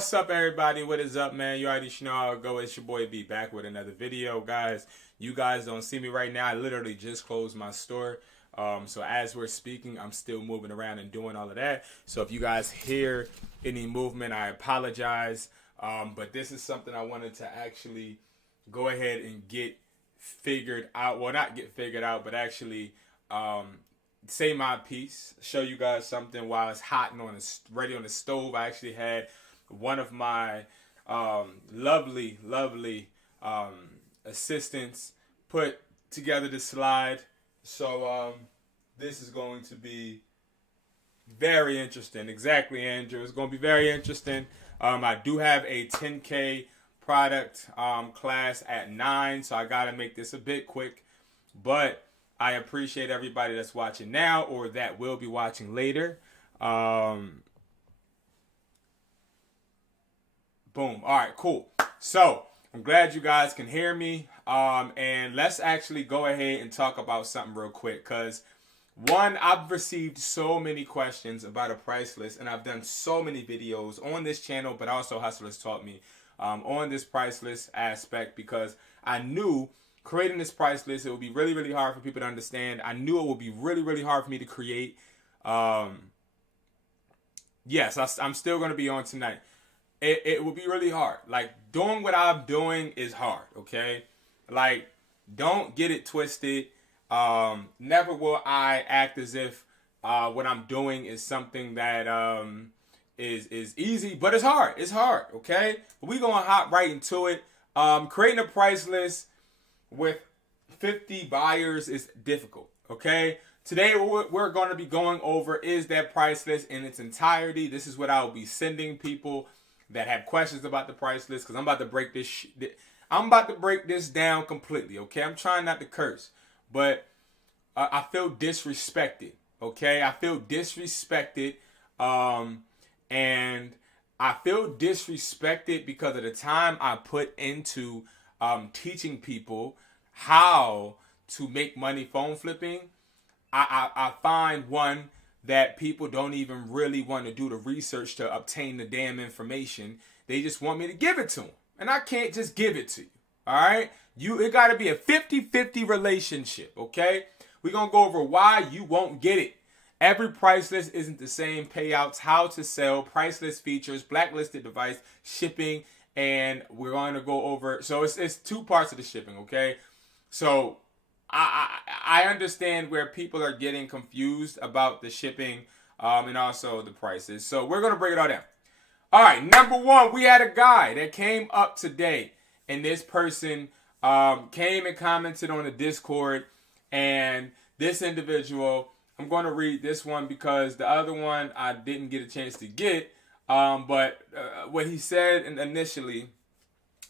What's up, everybody? What is up, man? You already know how it go. It's your boy B back with another video, guys. You guys don't see me right now. I literally just closed my store. So as we're speaking, I'm still moving around and doing all of that. So if you guys hear any movement, I apologize. But this is something I wanted to actually go ahead and get figured out. Well, not get figured out, but actually say my piece. Show you guys something while it's hot and ready on the stove. I actually had one of my lovely assistants put together the slide. So this is going to be very interesting. Exactly, Andrew. It's going to be very interesting. I do have a 10K product class at 9, so I got to make this a bit quick. But I appreciate everybody that's watching now or that will be watching later. Boom. All right, cool. So I'm glad you guys can hear me. And let's actually go ahead and talk about something real quick. Because, one, I've received so many questions about a price list. And I've done so many videos on this channel, but also Hustlers Taught Me on this price list aspect. Because I knew creating this price list, it would be really, really hard for people to understand. I knew it would be really, really hard for me to create. Yes, I'm still going to be on tonight. It will be really hard. Like, doing what I'm doing is hard, okay? Like, don't get it twisted. Never will I act as if what I'm doing is something that is easy, but it's hard. It's hard, okay? We're going to hop right into it. Creating a price list with 50 buyers is difficult, okay? Today, what we're going to be going over is that price list in its entirety. This is what I will be sending people that have questions about the price list, because I'm about to break this. I'm about to break this down completely. Okay, I'm trying not to curse, but I feel disrespected. Okay, I feel disrespected, and I feel disrespected because of the time I put into teaching people how to make money phone flipping. I find one that people don't even really want to do the research to obtain the damn information. They just want me to give it to them. And I can't just give it to you. All right? It got to be a 50-50 relationship, okay? We're going to go over why you won't get it. Every price list isn't the same. Payouts, how to sell, price list features, blacklisted device, shipping, and we're going to go over. So it's two parts of the shipping, okay? So I understand where people are getting confused about the shipping and also the prices. So we're going to break it all down. All right, number one, we had a guy that came up today. And this person came and commented on the Discord. And this individual, I'm going to read this one because the other one I didn't get a chance to get. But what he said initially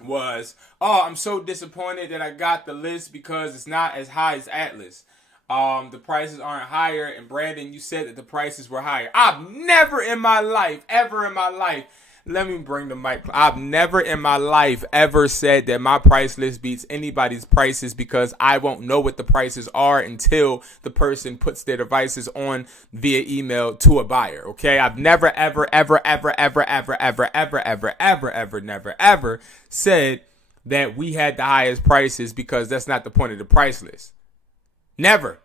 was, oh, I'm so disappointed that I got the list because it's not as high as Atlas. The prices aren't higher. And Brandon, you said that the prices were higher. I've never in my life, let me bring the mic. I've never in my life ever said that my price list beats anybody's prices, because I won't know what the prices are until the person puts their devices on via email to a buyer. Okay. I've never, ever said that we had the highest prices, because that's not the point of the price list. Never.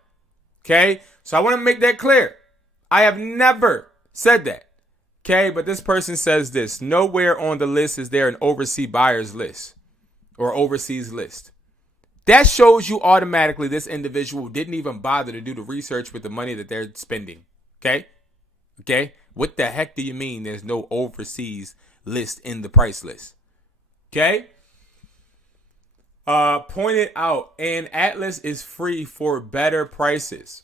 Okay. So I want to make that clear. I have never said that. Okay, but this person says this: nowhere on the list is there an overseas buyers list or overseas list. That shows you automatically this individual didn't even bother to do the research with the money that they're spending. Okay? Okay? What the heck do you mean there's no overseas list in the price list? Okay? Pointed out, and Atlas is free for better prices.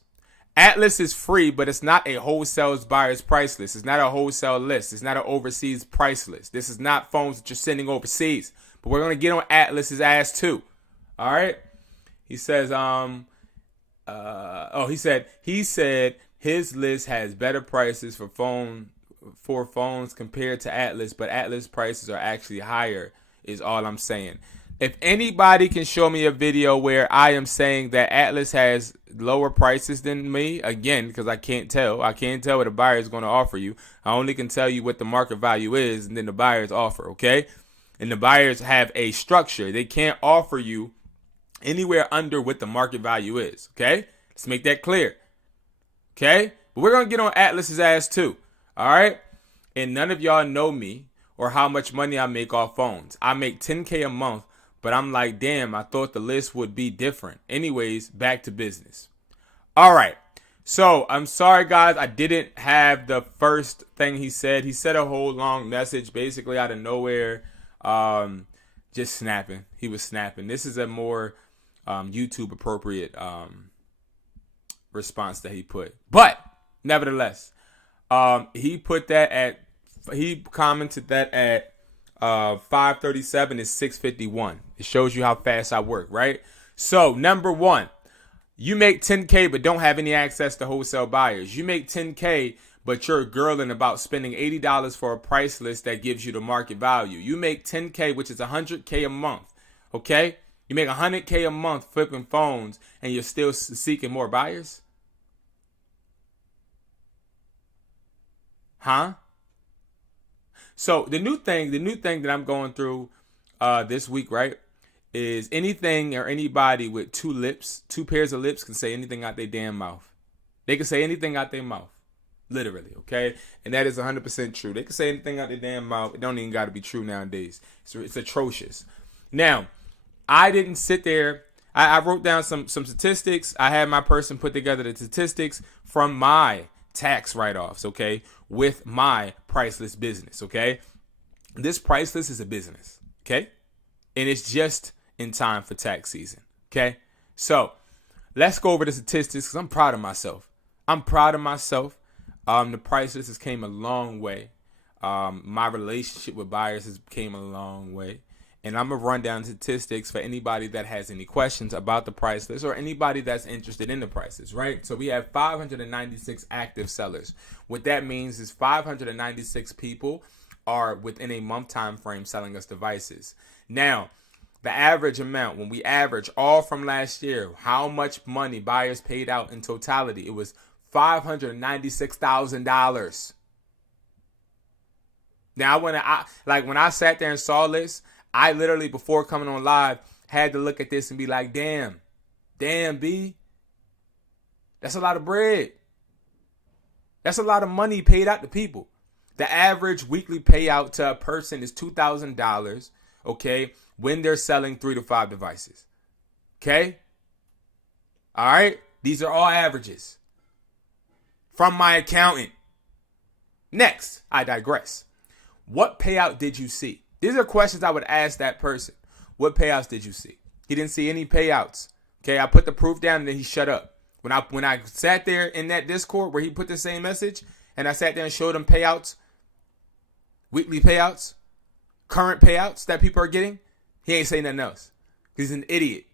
Atlas is free, but it's not a wholesale buyer's price list. It's not a wholesale list. It's not an overseas price list. This is not phones that you're sending overseas. But we're going to get on Atlas's ass too. All right? He says, he said his list has better prices for phones compared to Atlas, but Atlas prices are actually higher, is all I'm saying. If anybody can show me a video where I am saying that Atlas has lower prices than me, again, because I can't tell. I can't tell what a buyer is going to offer you. I only can tell you what the market value is and then the buyer's offer, okay? And the buyers have a structure. They can't offer you anywhere under what the market value is, okay? Let's make that clear, okay? But we're going to get on Atlas's ass too, all right? And none of y'all know me or how much money I make off phones. I make $10K a month, but I'm like, damn, I thought the list would be different. Anyways, back to business. All right. So I'm sorry, guys. I didn't have the first thing he said. He said a whole long message basically out of nowhere. Just snapping. He was snapping. This is a more YouTube appropriate response that he put. But nevertheless, he commented that at 5:37 is 6:51. It shows you how fast I work, right? So number one, you make 10K but don't have any access to wholesale buyers. You make 10K but you're girling about spending $80 for a price list that gives you the market value. You make 10K, which is 100K a month, okay? You make 100K a month flipping phones and you're still seeking more buyers? Huh? So the new thing that I'm going through this week, right, is anything or anybody with two pairs of lips can say anything out their damn mouth. They can say anything out their mouth. Literally, okay? And that is 100% true. They can say anything out their damn mouth. It don't even got to be true nowadays. It's atrocious. Now, I didn't sit there. I wrote down some statistics. I had my person put together the statistics from my tax write-offs, okay, with my priceless business, okay? This priceless is a business, okay? And it's just in time for tax season, okay? So let's go over the statistics because I'm proud of myself. The priceless has came a long way. My relationship with buyers has came a long way. And I'm going to run down statistics for anybody that has any questions about the priceless or anybody that's interested in the prices, right? So we have 596 active sellers. What that means is 596 people are within a month time frame selling us devices. Now, the average amount, when we average all from last year, how much money buyers paid out in totality, it was $596,000. Now, when I sat there and saw this, I literally, before coming on live, had to look at this and be like, damn, B, that's a lot of bread. That's a lot of money paid out to people. The average weekly payout to a person is $2,000, okay, when they're selling 3 to 5 devices. Okay? All right? These are all averages from my accountant. Next, I digress. What payout did you see? These are questions I would ask that person. What payouts did you see? He didn't see any payouts. Okay, I put the proof down and then he shut up. When I sat there in that Discord where he put the same message and I sat there and showed him payouts, weekly payouts, current payouts that people are getting, he ain't saying nothing else. He's an idiot.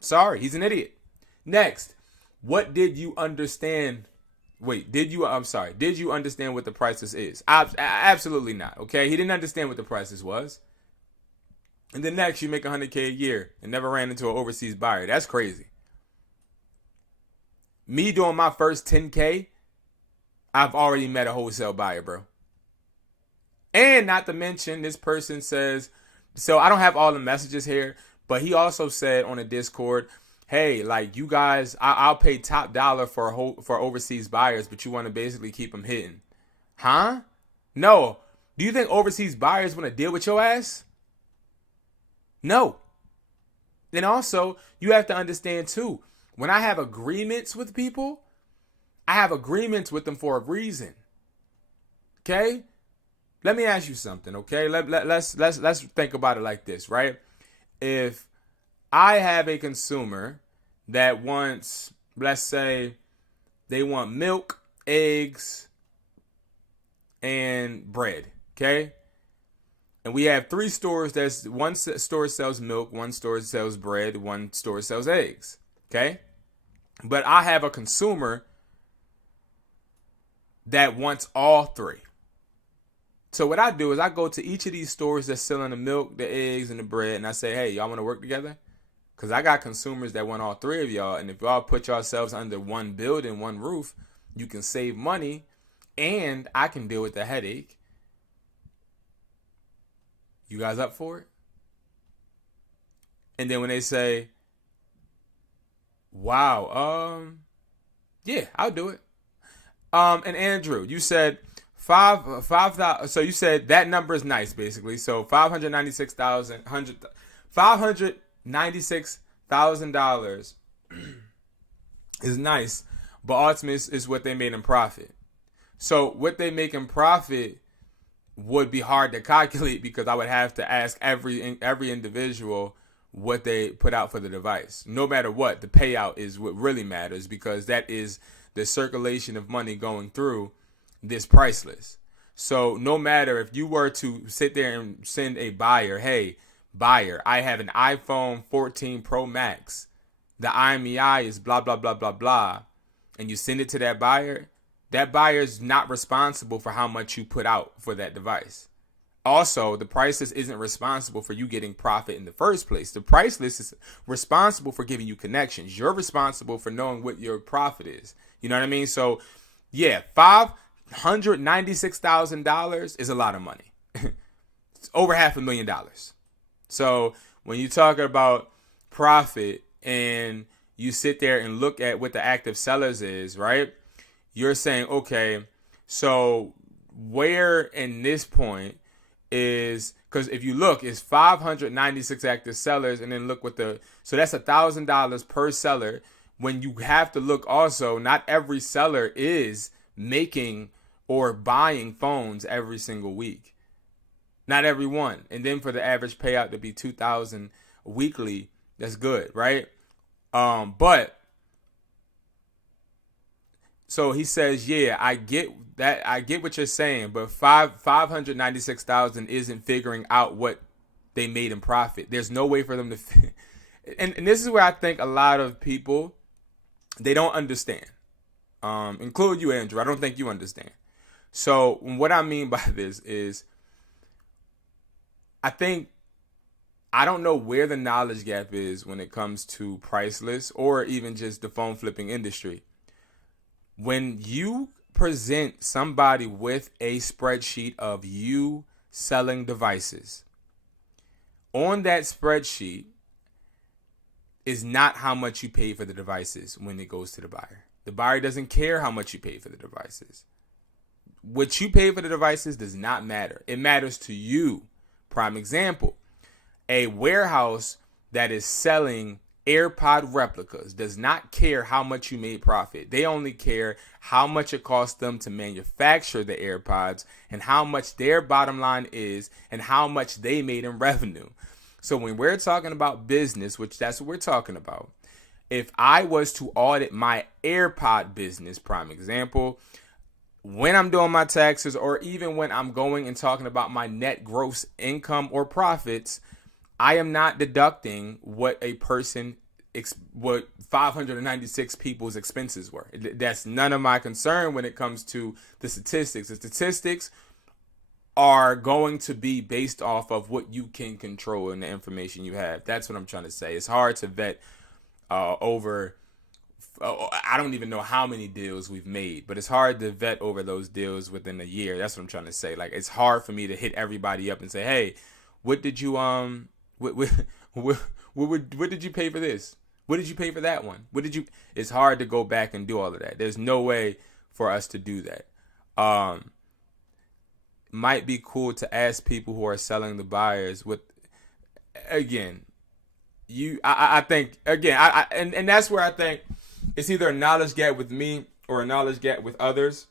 Sorry, he's an idiot. Next, what did you understand? Did you understand what the priceless is? Absolutely not, okay? He didn't understand what the priceless was. And then next, you make $100K a year and never ran into an overseas buyer. That's crazy. Me doing my first 10K, I've already met a wholesale buyer, bro. And not to mention, this person says, so I don't have all the messages here, but he also said on a Discord, hey, like you guys, I'll pay top dollar for overseas buyers, but you want to basically keep them hidden. Huh? No. Do you think overseas buyers want to deal with your ass? No. Then also, you have to understand too, when I have agreements with people, I have agreements with them for a reason. Okay? Let me ask you something, okay? Let's think about it like this, right? If I have a consumer that wants, let's say, they want milk, eggs, and bread, okay? And we have 3 stores. There's one store sells milk, one store sells bread, one store sells eggs, okay? But I have a consumer that wants all 3. So what I do is I go to each of these stores that's selling the milk, the eggs, and the bread, and I say, hey, y'all want to work together? Because I got consumers that want all three of y'all, and if y'all put yourselves under one building, one roof, you can save money, and I can deal with the headache. You guys up for it? And then when they say, wow, yeah, I'll do it. And Andrew, you said 5,000. So you said that number is nice, basically. So $596,000 is nice, but ultimately is what they made in profit. So what they make in profit would be hard to calculate because I would have to ask every individual what they put out for the device. No matter what, the payout is what really matters because that is the circulation of money going through this price list. So no matter if you were to sit there and send a buyer, hey, buyer, I have an iPhone 14 Pro Max. The IMEI is blah, blah, blah, blah, blah. And you send it to that buyer is not responsible for how much you put out for that device. Also, the price list isn't responsible for you getting profit in the first place. The price list is responsible for giving you connections. You're responsible for knowing what your profit is. You know what I mean? So, yeah, $596,000 is a lot of money. It's over $500,000. So, when you talk about profit and you sit there and look at what the active sellers is, right? You're saying, okay, so where in this point is, because if you look, it's 596 active sellers, and then look what so that's $1,000 per seller. When you have to look also, not every seller is making or buying phones every single week. Not every one. And then for the average payout to be $2,000 weekly, that's good, right? But so he says, yeah, I get that. I get what you're saying, but 596,000 isn't figuring out what they made in profit. There's no way for them to, and this is where I think a lot of people, they don't understand, include you, Andrew. I don't think you understand. So what I mean by this is, I don't know where the knowledge gap is when it comes to price lists or even just the phone flipping industry. When you present somebody with a spreadsheet of you selling devices, on that spreadsheet is not how much you pay for the devices when it goes to the buyer. The buyer doesn't care how much you pay for the devices. What you pay for the devices does not matter. It matters to you. Prime example, a warehouse that is selling AIRPOD replicas does not care how much you made profit. They only care how much it costs them to manufacture the AirPods and how much their bottom line is and how much they made in revenue. So when we're talking about business, which that's what we're talking about, if I was to audit my AirPod business, prime example, when I'm doing my taxes or even when I'm going and talking about my net gross income or profits, I am not deducting what 596 people's expenses were. That's none of my concern when it comes to the statistics. The statistics are going to be based off of what you can control and the information you have. That's what I'm trying to say. It's hard to vet over. I don't even know how many deals we've made, but it's hard to vet over those deals within a year. That's what I'm trying to say. Like, it's hard for me to hit everybody up and say, hey, what did you what did you pay for this? What did you pay for that one? It's hard to go back and do all of that. There's no way for us to do that. Might be cool to ask people who are selling the buyers I think and that's where I think it's either a knowledge gap with me or a knowledge gap with others.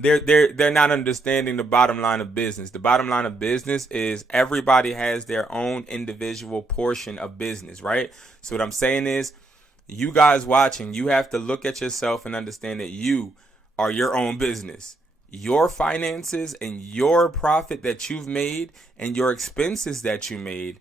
They're not understanding the bottom line of business. The bottom line of business is everybody has their own individual portion of business, right? So what I'm saying is, you guys watching, you have to look at yourself and understand that you are your own business. Your finances and your profit that you've made and your expenses that you made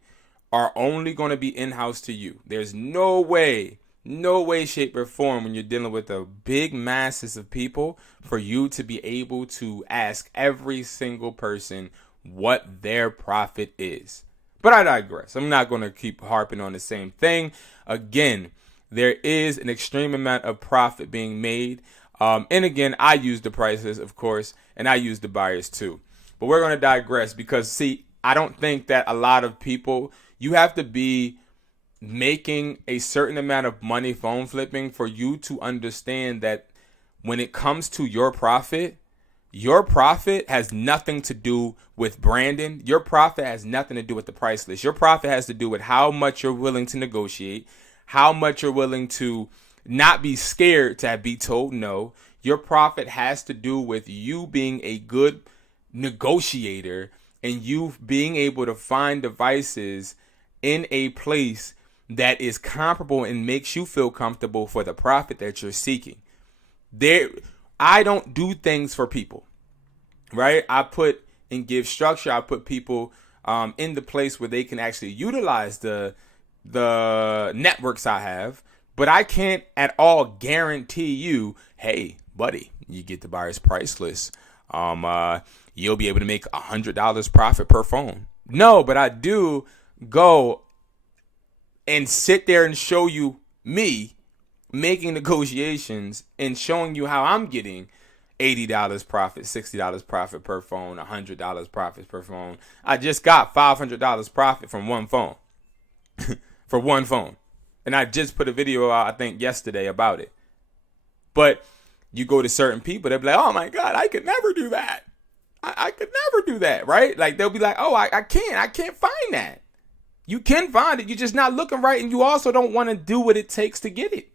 are only going to be in-house to you. There's no way No way, shape, or form when you're dealing with a big masses of people for you to be able to ask every single person what their profit is. But I digress. I'm not going to keep harping on the same thing. Again, there is an extreme amount of profit being made. And again, I use the prices, of course, and I use the buyers too. But we're going to digress because, see, I don't think that a lot of people, you have to be making a certain amount of money phone flipping for you to understand that when it comes to your profit has nothing to do with branding. Your profit has nothing to do with the price list. Your profit has to do with how much you're willing to negotiate, how much you're willing to not be scared to be told no. Your profit has to do with you being a good negotiator and you being able to find devices in a place that is comparable and makes you feel comfortable for the profit that you're seeking. I don't do things for people, right? I put and give structure. I put people in the place where they can actually utilize the networks I have, but I can't at all guarantee you, hey, buddy, you get the buyer's price list. You'll be able to make $100 profit per phone. No, but I do go and sit there and show you me making negotiations and showing you how I'm getting $80 profit, $60 profit per phone, $100 profit per phone. I just got $500 profit from one phone, for one phone. And I just put a video out, I think, yesterday about it. But you go to certain people, they'll be like, oh my God, I could never do that. I could never do that, right? Like they'll be like, oh, I can't find that. You can find it. You're just not looking right. And you also don't want to do what it takes to get it.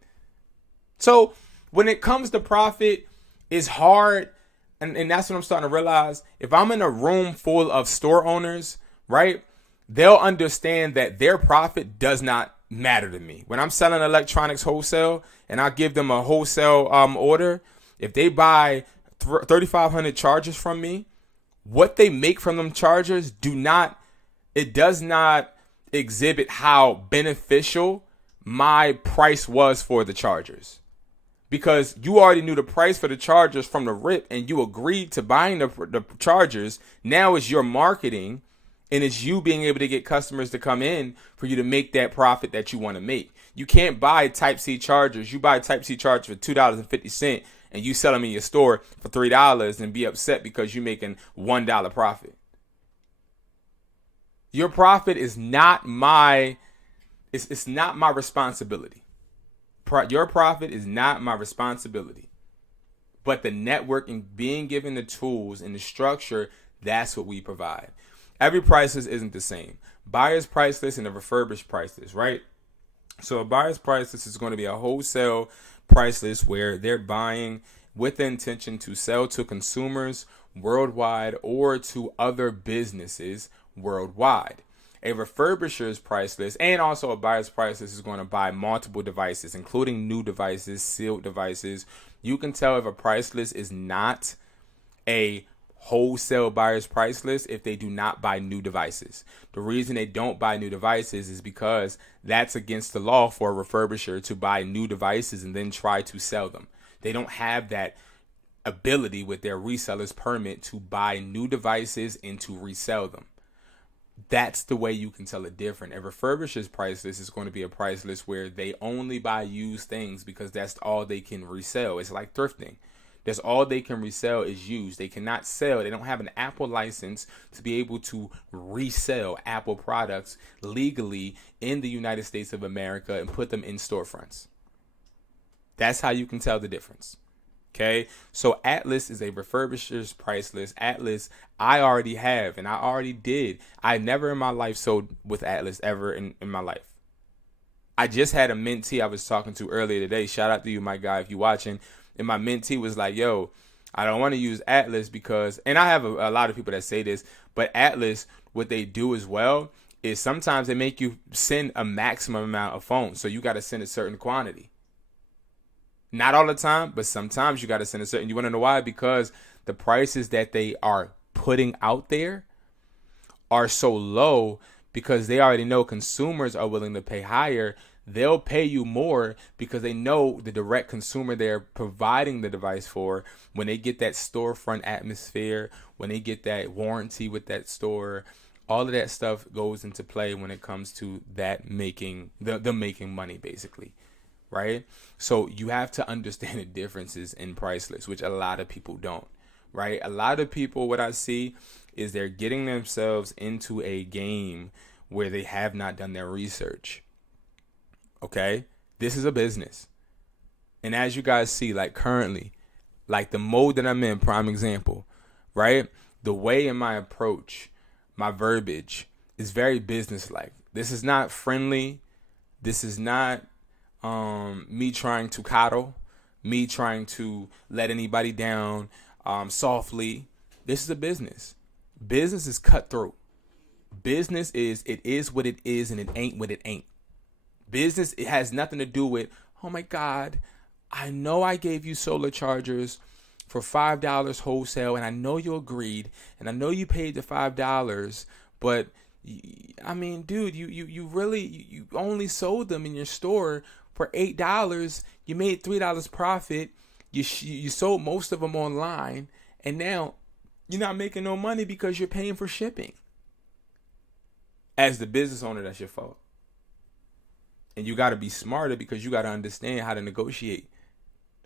So when it comes to profit, it's hard. And that's what I'm starting to realize. If I'm in a room full of store owners, right, they'll understand that their profit does not matter to me. When I'm selling electronics wholesale and I give them a wholesale order, if they buy 3,500 chargers from me, what they make from them chargers does not exhibit how beneficial my price was for the chargers, because you already knew the price for the chargers from the rip and you agreed to buying the chargers. Now it's your marketing and it's you being able to get customers to come in for you to make that profit that you want to make. You can't buy Type-C chargers. You buy Type-C chargers for $2.50 and you sell them in your store for $3 and be upset because you're making $1 profit. Your profit is not it's not my responsibility. Your profit is not my responsibility. But the network and being given the tools and the structure, that's what we provide. Every price list isn't the same. Buyer's price list and a refurbished price list, right? So a buyer's price list is going to be a wholesale price list where they're buying with the intention to sell to consumers worldwide or to other businesses worldwide. A refurbisher's price list and also a buyer's price list is going to buy multiple devices, including new devices, sealed devices. You can tell if a price list is not a wholesale buyer's price list if they do not buy new devices. The reason they don't buy new devices is because that's against the law for a refurbisher to buy new devices and then try to sell them. They don't have that ability with their reseller's permit to buy new devices and to resell them. That's the way you can tell it different. A refurbisher's price list is going to be a price list where they only buy used things because that's all they can resell. It's like thrifting. That's all they can resell is used. They cannot sell. They don't have an Apple license to be able to resell Apple products legally in the United States of America and put them in storefronts. That's how you can tell the difference. Okay, so Atlas is a refurbisher's price list. Atlas, I already have, and I already did. I never in my life sold with Atlas ever in my life. I just had a mentee I was talking to earlier today. Shout out to you, my guy, if you're watching. And my mentee was like, yo, I don't want to use Atlas because, and I have a lot of people that say this, but Atlas, what they do as well is sometimes they make you send a maximum amount of phones. So you got to send a certain quantity. Not all the time, but sometimes you got to send a certain. You want to know why? Because the prices that they are putting out there are so low because they already know consumers are willing to pay higher. they'll pay you more because they know the direct consumer they're providing the device for, when they get that storefront atmosphere, when they get that warranty with that store, all of that stuff goes into play when it comes to that making the making money, basically, right? So you have to understand the differences in price lists, which a lot of people don't, right? A lot of people, what I see is they're getting themselves into a game where they have not done their research. Okay, this is a business. And as you guys see, like currently, like the mode that I'm in, prime example, right? The way in my approach, my verbiage is very business-like. This is not friendly. This is not me trying to coddle, me trying to let anybody down softly. This is a business. Business is cutthroat. Business is, it is what it is and it ain't what it ain't. Business, it has nothing to do with, oh my God, I know I gave you solar chargers for $5 wholesale, and I know you agreed, and I know you paid the $5, but I mean, dude, you really, you only sold them in your store for $8. You made $3 profit. You sold most of them online, and now you're not making no money because you're paying for shipping. As the business owner, that's your fault. And you got to be smarter because you got to understand how to negotiate.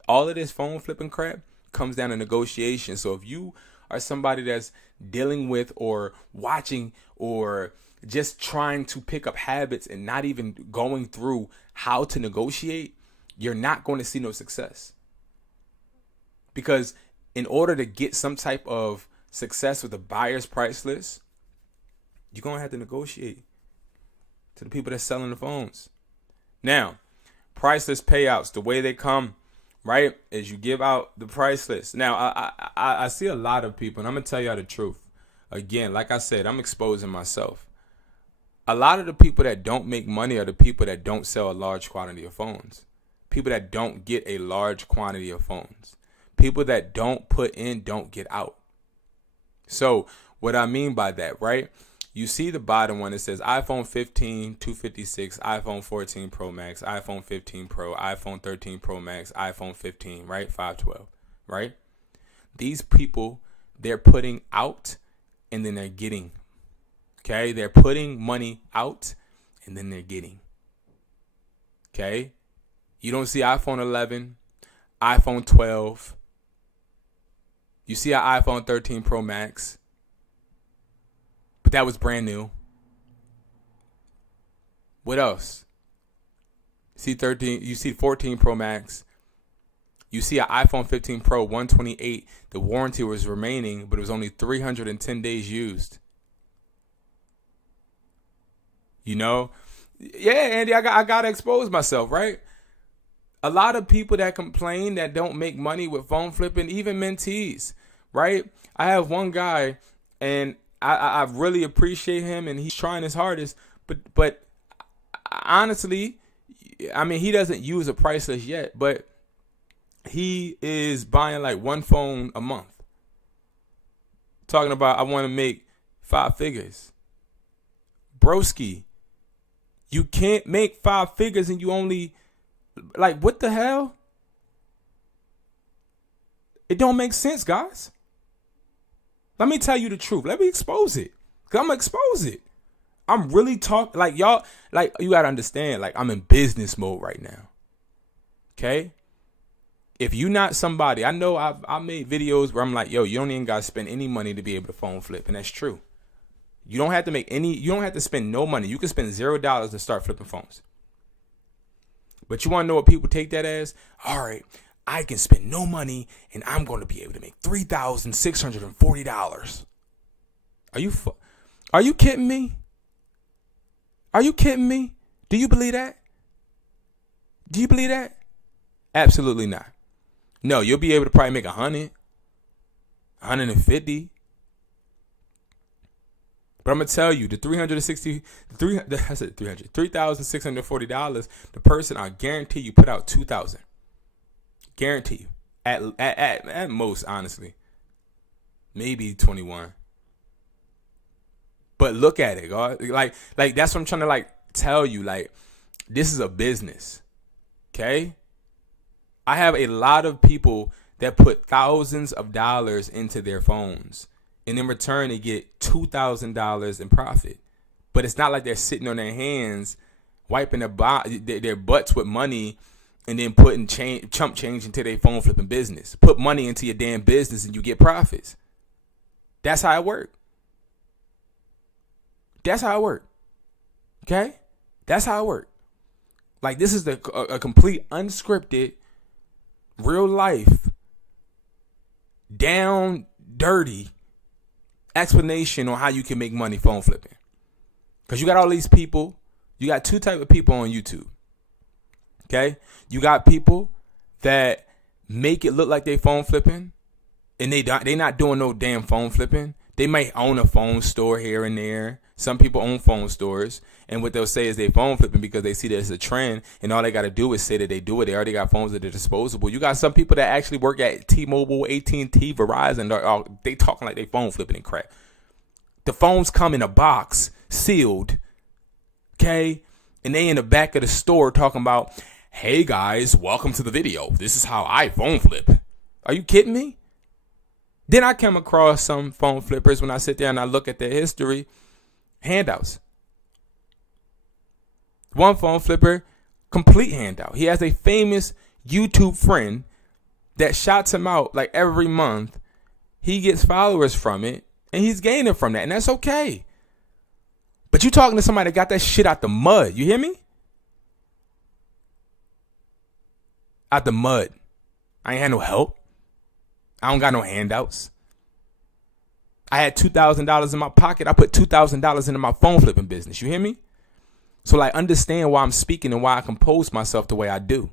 All of this phone flipping crap comes down to negotiation. So if you are somebody that's dealing with or watching or just trying to pick up habits and not even going through how to negotiate, you're not going to see no success. Because in order to get some type of success with a buyer's price list, you're going to have to negotiate to the people that's selling the phones. Now, price list payouts, the way they come, right, is you give out the price list. Now, I see a lot of people, and I'm going to tell y'all the truth. Again, like I said, I'm exposing myself. A lot of the people that don't make money are the people that don't sell a large quantity of phones. People that don't get a large quantity of phones. People that don't put in, don't get out. So, what I mean by that, right? You see the bottom one, it says iPhone 15, 256, iPhone 14 Pro Max, iPhone 15 Pro, iPhone 13 Pro Max, iPhone 15, right? 512, right? These people, they're putting out and then they're getting. Okay? They're putting money out and then they're getting. Okay? You don't see iPhone 11, iPhone 12. You see an iPhone 13 Pro Max. But that was brand new. What else? See 13, you see 14 Pro Max. You see an iPhone 15 Pro 128. The warranty was remaining, but it was only 310 days used. You know? Yeah, Andy, I gotta expose myself, right? A lot of people that complain that don't make money with phone flipping, even mentees, right? I have one guy, and I really appreciate him, and he's trying his hardest. But honestly, I mean, he doesn't use a price list yet, but he is buying like one phone a month. Talking about, I want to make 5 figures. Broski, you can't make 5 figures and you only, like, what the hell? It don't make sense, guys. Let me tell you the truth. Let me expose it. Cause I'm gonna expose it. I'm really talking, like, y'all, like, you gotta understand, like, I'm in business mode right now. Okay? If you not somebody, I know I made videos where I'm like, yo, you don't even gotta spend any money to be able to phone flip, and that's true. You don't have to make any, you don't have to spend no money. You can spend $0 to start flipping phones. But you wanna know what people take that as? All right, I can spend no money and I'm going to be able to make $3,640. Are you kidding me? Are you kidding me? Do you believe that? Do you believe that? Absolutely not. No, you'll be able to probably make 100, 150. But I'm going to tell you, the $3,640, the person, I guarantee you put out 2,000. Guarantee you. At most, honestly. Maybe 21. But look at it, God. Like that's what I'm trying to like tell you. Like, This is a business. Okay? I have a lot of people that put thousands of dollars into their phones, and in return they get $2,000 in profit. But it's not like they're sitting on their hands wiping their butts with money and then putting chump change into their phone flipping business. Put money into your damn business and you get profits. That's how it works. That's how it works. Okay? That's how it works. Like, this is a complete unscripted, real life, down dirty explanation on how you can make money phone flipping. Because you got all these people. You got two type of people on YouTube. Okay? You got people that make it look like they phone flipping, and they not doing no damn phone flipping. They might own a phone store here and there. Some people own phone stores, and what they'll say is they phone flipping because they see that it's a trend, and all they got to do is say that they do it. They already got phones that are disposable. You got some people that actually work at T-Mobile, AT&T, Verizon. They talking like they phone flipping and crap. The phones come in a box, sealed, okay? And they in the back of the store talking about, hey guys, welcome to the video. This is how I phone flip. Are you kidding me? Then I come across some phone flippers when I sit there and I look at their history, handouts. One phone flipper, complete handout. He has a famous YouTube friend that shouts him out like every month. He gets followers from it, and he's gaining from that, and that's okay. But you talking to somebody that got that shit out the mud. You hear me? Out the mud. I ain't had no help. I don't got no handouts. I had $2,000 in my pocket. I put $2,000 into my phone flipping business. You hear me? So, like, understand why I'm speaking and why I compose myself the way I do.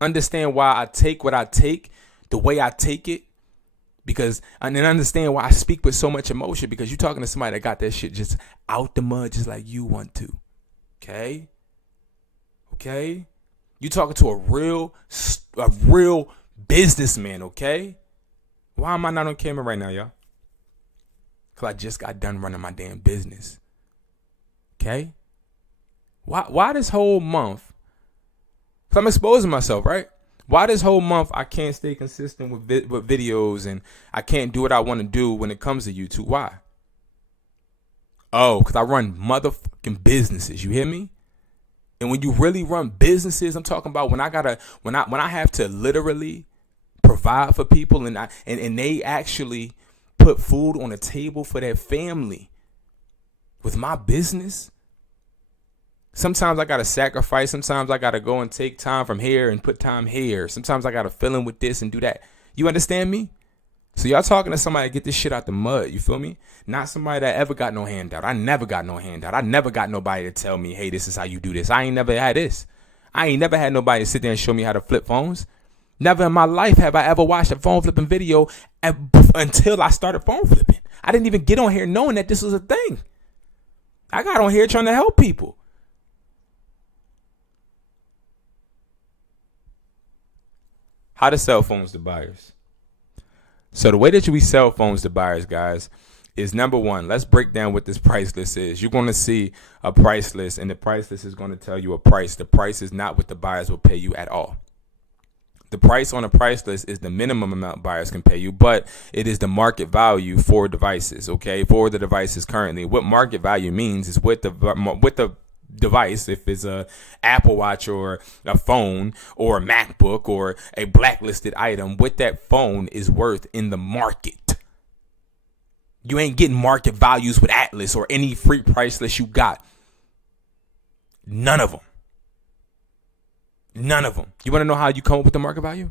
Understand why I take what I take the way I take it. And then understand why I speak with so much emotion, because you're talking to somebody that got that shit just out the mud just like you want to. Okay? Okay? You talking to a real businessman, okay? Why am I not on camera right now, y'all? Because I just got done running my damn business. Okay? Why this whole month? Because I'm exposing myself, right? Why this whole month I can't stay consistent with videos, and I can't do what I want to do when it comes to YouTube? Why? Oh, because I run motherfucking businesses. You hear me? And when you really run businesses, I'm talking about when I have to literally provide for people, and they actually put food on the table for their family with my business. Sometimes I got to sacrifice. Sometimes I got to go and take time from here and put time here. Sometimes I got to fill in with this and do that. You understand me? So y'all talking to somebody to get this shit out the mud. You feel me? Not somebody that ever got no handout. I never got no handout. I never got nobody to tell me, hey, this is how you do this. I ain't never had this. I ain't never had nobody to sit there and show me how to flip phones. Never in my life have I ever watched a phone flipping video until I started phone flipping. I didn't even get on here knowing that this was a thing. I got on here trying to help people. How to sell phones to buyers. So the way that we sell phones to buyers, guys, is number one, let's break down what this price list is. You're going to see a price list, and the price list is going to tell you a price. The price is not what the buyers will pay you at all. The price on a price list is the minimum amount buyers can pay you, but it is the market value for devices, okay, for the devices currently. What market value means is what the device, if it's a Apple Watch or a phone or a MacBook or a blacklisted item, what that phone is worth in the market. You ain't getting market values with Atlas or any free price list you got. None of them. None of them. You want to know how you come up with the market value?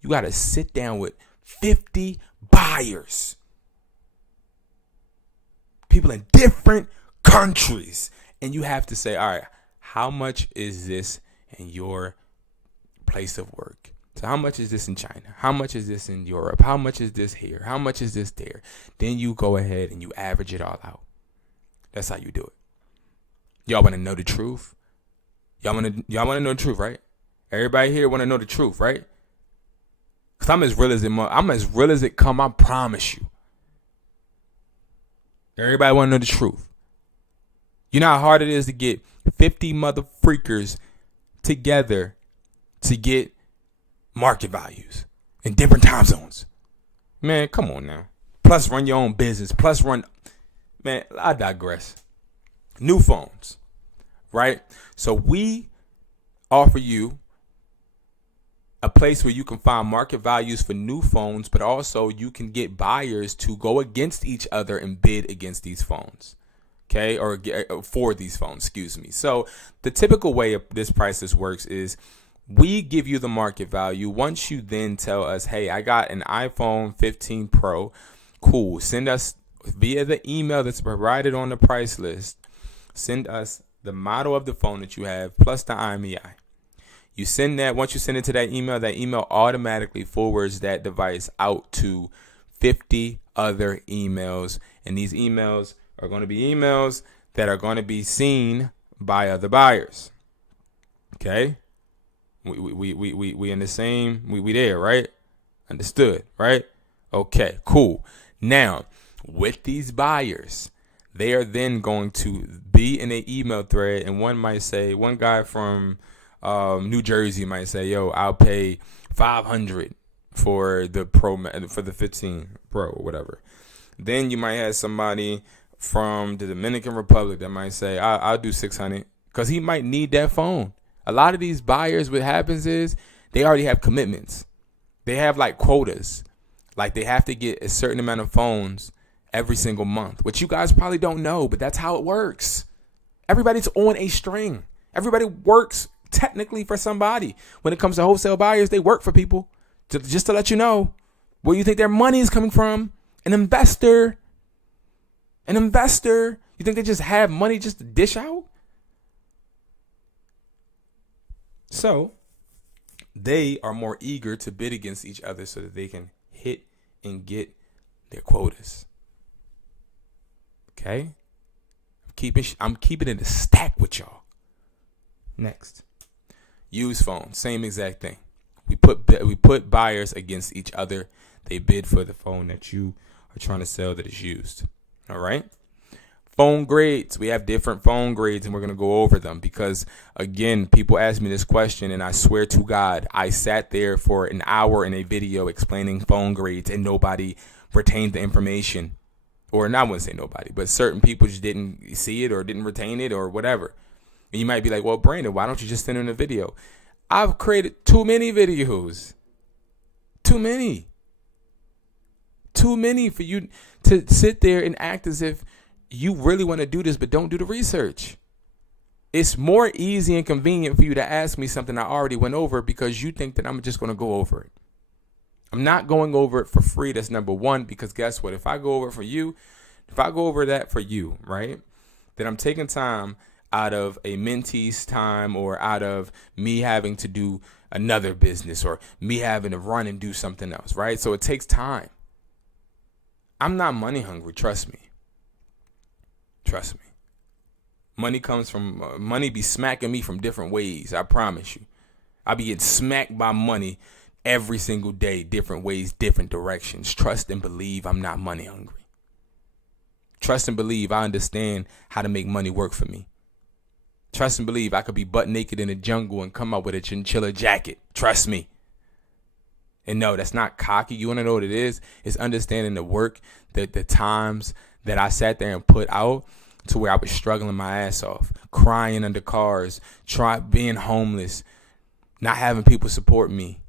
You got to sit down with 50 buyers. People in different countries. And you have to say, all right, how much is this in your place of work? So how much is this in China? How much is this in Europe? How much is this here? How much is this there? Then you go ahead and you average it all out. That's how you do it. Y'all want to know the truth? Y'all want to know the truth, right? Everybody here want to know the truth, right? Cause I'm as real as it come. I promise you. Everybody want to know the truth. You know how hard it is to get 50 mother freakers together to get market values in different time zones. Man, come on now. Plus run your own business. Plus run. Man, I digress. New phones, right? So we offer you a place where you can find market values for new phones, but also you can get buyers to go against each other and bid against these phones. Okay, or for these phones, excuse me. So the typical way of this process works is we give you the market value. Once you then tell us, hey, I got an iPhone 15 Pro. Cool. Send us via the email that's provided on the price list. Send us the model of the phone that you have plus the IMEI. You send that. Once you send it to that email automatically forwards that device out to 50 other emails. And these emails are going to be emails that are going to be seen by other buyers. Okay? We in the same, we there, right? Understood, right? Okay, cool. Now, with these buyers, they are then going to be in an email thread, and one guy from New Jersey might say, yo, I'll pay $500 for the for the 15 Pro or whatever. Then you might have somebody from the Dominican Republic that might say, I'll do $600 because he might need that phone. A lot of these buyers, what happens is they already have commitments. They have like quotas. Like they have to get a certain amount of phones every single month, which you guys probably don't know, but that's how it works. Everybody's on a string. Everybody works technically for somebody. When it comes to wholesale buyers, they work for people. Just to let you know, where you think their money is coming from, an investor. An investor. You think they just have money just to dish out? So they are more eager to bid against each other so that they can hit and get their quotas. Okay? I'm keeping it a stack with y'all. Next. Used phone. Same exact thing. We put buyers against each other. They bid for the phone that you are trying to sell that is used. All right? Phone grades. We have different phone grades, and we're going to go over them because, again, people ask me this question, and I swear to God, I sat there for an hour in a video explaining phone grades, and nobody retained the information. Or I wouldn't say nobody, but certain people just didn't see it or didn't retain it or whatever. And you might be like, well, Brandon, why don't you just send in a video? I've created too many videos. Too many for you to sit there and act as if you really want to do this, but don't do the research. It's more easy and convenient for you to ask me something I already went over because you think that I'm just going to go over it. I'm not going over it for free. That's number one, because guess what? If I go over it for you, right, then I'm taking time out of a mentee's time or out of me having to do another business or me having to run and do something else, right? So it takes time. I'm not money hungry. Trust me. Money be smacking me from different ways. I promise you. I be getting smacked by money every single day, different ways, different directions. Trust and believe I'm not money hungry. Trust and believe I understand how to make money work for me. Trust and believe I could be butt naked in the jungle and come out with a chinchilla jacket. Trust me. And no, that's not cocky. You want to know what it is? It's understanding the work, the times that I sat there and put out to where I was struggling my ass off, crying under cars, being homeless, not having people support me,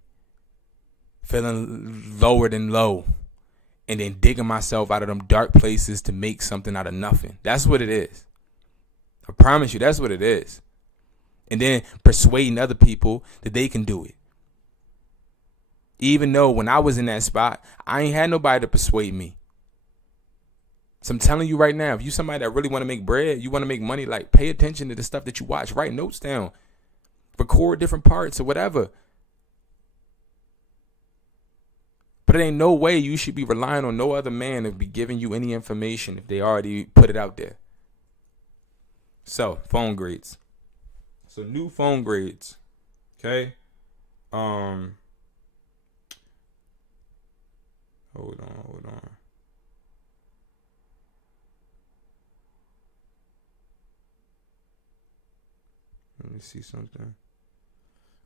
feeling lower than low, and then digging myself out of them dark places to make something out of nothing. That's what it is. I promise you, that's what it is. And then persuading other people that they can do it. Even though when I was in that spot, I ain't had nobody to persuade me. So I'm telling you right now, if you somebody that really want to make bread, you want to make money, like pay attention to the stuff that you watch. Write notes down. Record different parts or whatever. But it ain't no way you should be relying on no other man to be giving you any information if they already put it out there. So, phone grades. So, new phone grades. Okay? Hold on. Let me see something.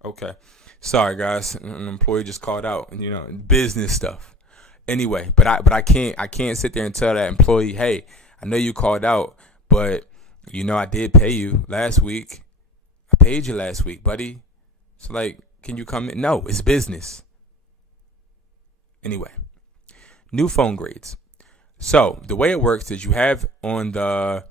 Okay. Sorry, guys. An employee just called out, business stuff. Anyway, but I can't sit there and tell that employee, hey, I know you called out, but I did pay you last week. I paid you last week, buddy. So like, can you come in? No, it's business. Anyway, new phone grades. So the way it works is you have on the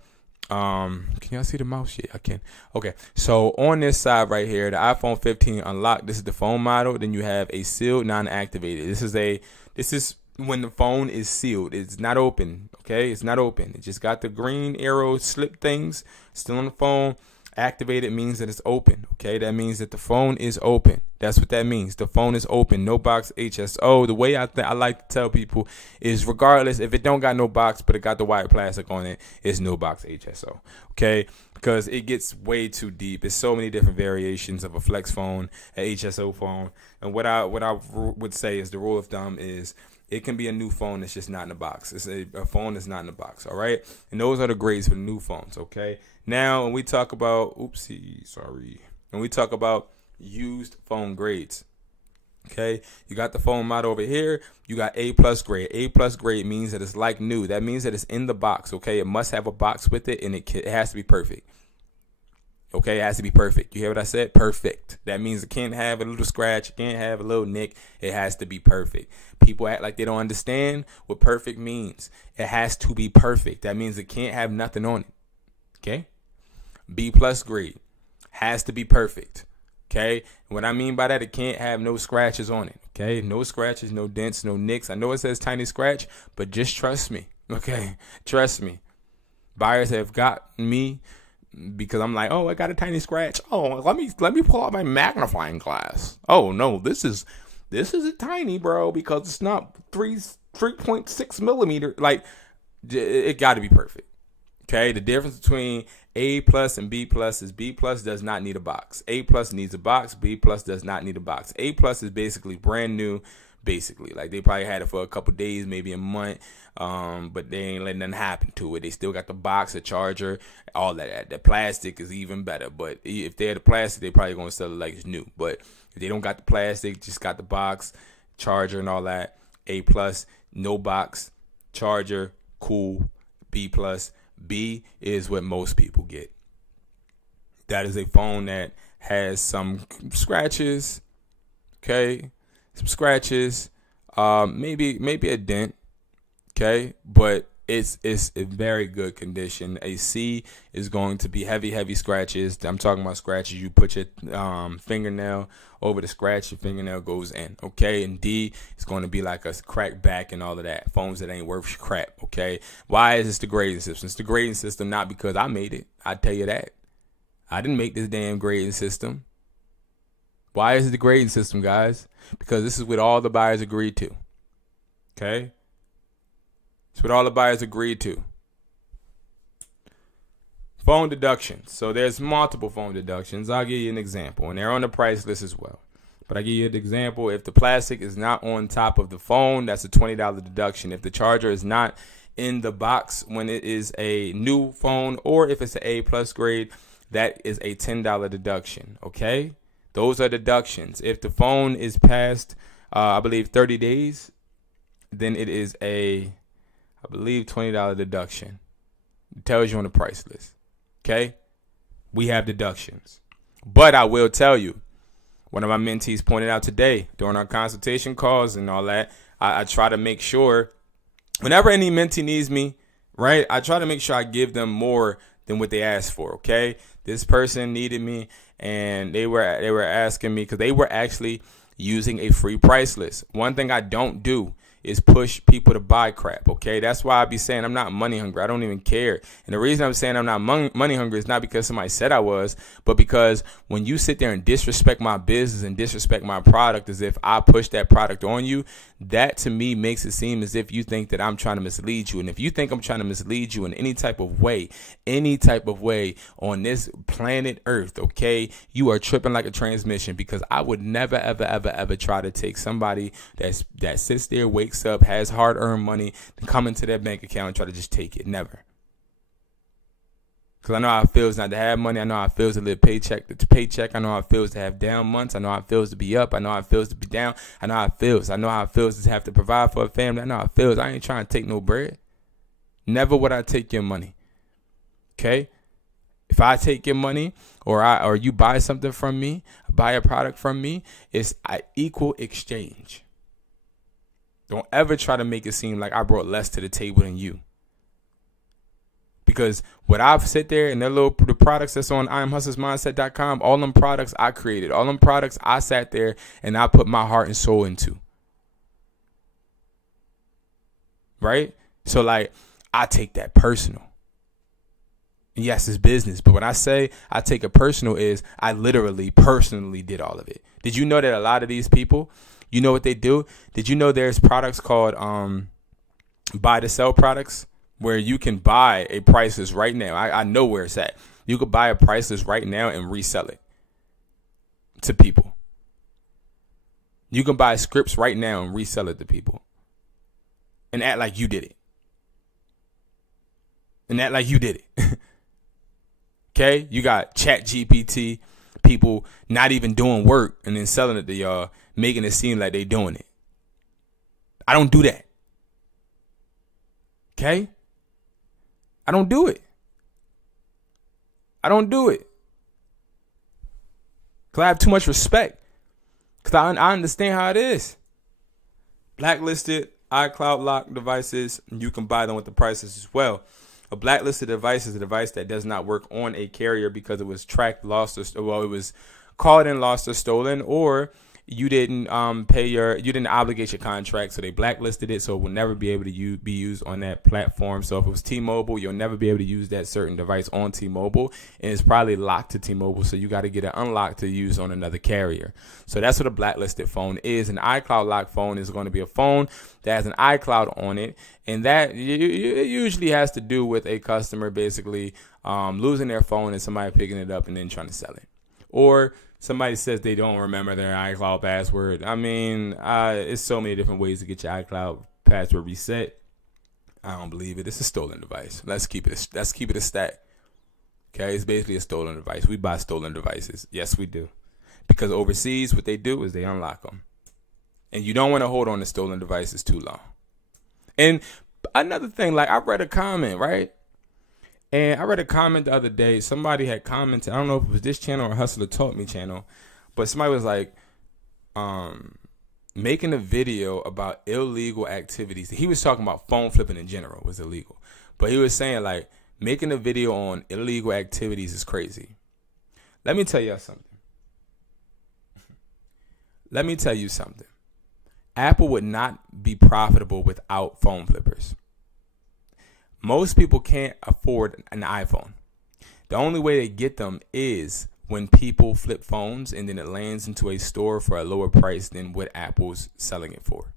can y'all see the mouse? Yeah, I can. Okay, so on this side right here, the iPhone 15 unlocked. This is the phone model. Then you have a sealed, non-activated. This is when the phone is sealed. It's not open. Okay, it's not open. It just got the green arrow slip things still on the phone. Activated means that it's open. Okay, that means that the phone is open. That's what that means. The phone is open. No box HSO. The way I like to tell people is, regardless if it don't got no box but it got the white plastic on it, it's no box HSO. Okay, because it gets way too deep. There's so many different variations of a flex phone, an HSO phone, and what I would say is the rule of thumb is, it can be a new phone that's just not in the box. It's a phone that's not in the box, all right? And those are the grades for the new phones, okay? Now, when we talk about, when we talk about used phone grades, okay? You got the phone model over here. You got A+ grade. A+ grade means that it's like new. That means that it's in the box, okay? It must have a box with it, and it has to be perfect. Okay, it has to be perfect. You hear what I said? Perfect. That means it can't have a little scratch. It can't have a little nick. It has to be perfect. People act like they don't understand what perfect means. It has to be perfect. That means it can't have nothing on it. Okay? B+ grade has to be perfect. Okay? What I mean by that, it can't have no scratches on it. Okay? No scratches, no dents, no nicks. I know it says tiny scratch, but just trust me. Okay? Trust me. Buyers have got me because I'm like, oh, I got a tiny scratch. Oh, let me pull out my magnifying glass. Oh no, this is a tiny, bro, because it's not 3.6 millimeter. Like, it got to be perfect. Okay, the difference between A+ and B+ is B+ does not need a box. A+ needs a box. B+ does not need a box. A+ is basically brand new. Basically, like, they probably had it for a couple days, maybe a month, but they ain't letting nothing happen to it. They still got the box, the charger, all that. The plastic is even better, but if they had the plastic, they probably gonna sell it like it's new. But if they don't got the plastic, just got the box, charger, and all that, A+, no box, charger, cool. B+, B is what most people get. That is a phone that has some scratches, okay? Some scratches, maybe a dent, okay, but it's in very good condition. A C is going to be heavy scratches. I'm talking about scratches. You put your fingernail over the scratch, your fingernail goes in, okay. And D is going to be like a cracked back and all of that. Phones that ain't worth crap, okay. Why is this the grading system? It's the grading system not because I made it. I tell you that. I didn't make this damn grading system. Why is it the grading system, guys? Because this is what all the buyers agreed to. Okay? It's what all the buyers agreed to. Phone deductions. So there's multiple phone deductions. I'll give you an example. And they're on the price list as well. But I'll give you an example. If the plastic is not on top of the phone, that's a $20 deduction. If the charger is not in the box when it is a new phone, or if it's an A+ grade, that is a $10 deduction. Okay? Those are deductions. If the phone is past, I believe, 30 days, then it is I believe, $20 deduction. It tells you on the price list. Okay? We have deductions. But I will tell you, one of my mentees pointed out today during our consultation calls and all that, I try to make sure, whenever any mentee needs me, right, I try to make sure I give them more than what they asked for, okay? This person needed me, and they were asking me because they were actually using a free price list. One thing I don't do is push people to buy crap, okay? That's why I be saying I'm not money hungry. I don't even care. And the reason I'm saying I'm not money hungry is not because somebody said I was, but because when you sit there and disrespect my business and disrespect my product as if I push that product on you, that to me makes it seem as if you think that I'm trying to mislead you. And if you think I'm trying to mislead you in any type of way on this planet Earth, okay, you are tripping like a transmission, because I would never, ever try to take somebody that sits there, wakes up, has hard-earned money, to come into their bank account and try to just take it. Never. Because I know how it feels not to have money. I know how it feels to live paycheck to paycheck. I know how it feels to have down months. I know how it feels to be up. I know how it feels to be down. I know how it feels. I know how it feels to have to provide for a family. I know how it feels. I ain't trying to take no bread. Never would I take your money. Okay? If I take your money or you buy something from me, buy a product from me, it's an equal exchange. Don't ever try to make it seem like I brought less to the table than you. Because what I've sit there and the products that's on IamHustlersMindset.com, all them products I created, all them products I sat there and I put my heart and soul into. Right? So like, I take that personal. Yes, it's business. But when I say I take it personal is I literally personally did all of it. Did you know that a lot of these people, you know what they do? Did you know there's products called buy to sell products? Where you can buy a priceless right now. I know where it's at. You could buy a priceless right now and resell it to people. You can buy scripts right now and resell it to people. And act like you did it. And act like you did it. Okay? You got Chat GPT, people not even doing work and then selling it to y'all, making it seem like they doing it. I don't do that. Okay? I don't do it. I don't do it. Because I have too much respect. Because I understand how it is. Blacklisted iCloud lock devices, you can buy them with the prices as well. A blacklisted device is a device that does not work on a carrier because it was tracked, lost, or it was called in, lost, or stolen, or you didn't you didn't obligate your contract, so they blacklisted it, so it will never be able to be used on that platform. So if it was T-Mobile, you'll never be able to use that certain device on T-Mobile, and it's probably locked to T-Mobile, so you got to get it unlocked to use on another carrier. So that's what a blacklisted phone is. An iCloud locked phone is going to be a phone that has an iCloud on it, and that it usually has to do with a customer basically losing their phone and somebody picking it up and then trying to sell it, or somebody says they don't remember their iCloud password. I mean, it's so many different ways to get your iCloud password reset. I don't believe it. It's a stolen device. Let's keep it a stack. Okay, it's basically a stolen device. We buy stolen devices. Yes, we do. Because overseas, what they do is they unlock them. And you don't want to hold on to stolen devices too long. And another thing, like I read a comment, right? And I read a comment the other day. Somebody had commented. I don't know if it was this channel or Hustler Taught Me channel, but somebody was like, making a video about illegal activities. He was talking about phone flipping in general was illegal, but he was saying like making a video on illegal activities is crazy. Let me tell you something. Let me tell you something. Apple would not be profitable without phone flippers. Most people can't afford an iPhone. The only way they get them is when people flip phones and then it lands into a store for a lower price than what Apple's selling it for.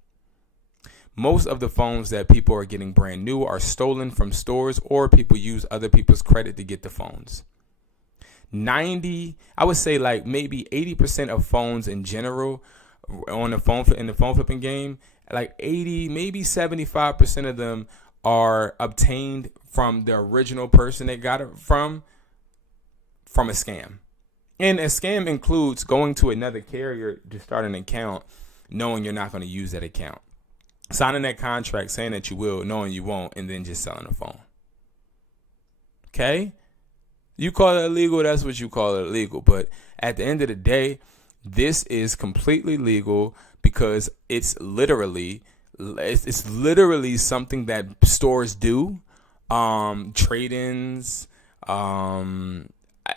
Most of the phones that people are getting brand new are stolen from stores, or people use other people's credit to get the phones. I would say like maybe 80% of phones in general in the phone flipping game, like 80, maybe 75% of them are obtained from the original person that got it from a scam. And a scam includes going to another carrier to start an account, knowing you're not going to use that account. Signing that contract saying that you will, knowing you won't, and then just selling the phone. Okay? You call it illegal, that's what you call it illegal. But at the end of the day, this is completely legal because it's literally something that stores do. Trade-ins,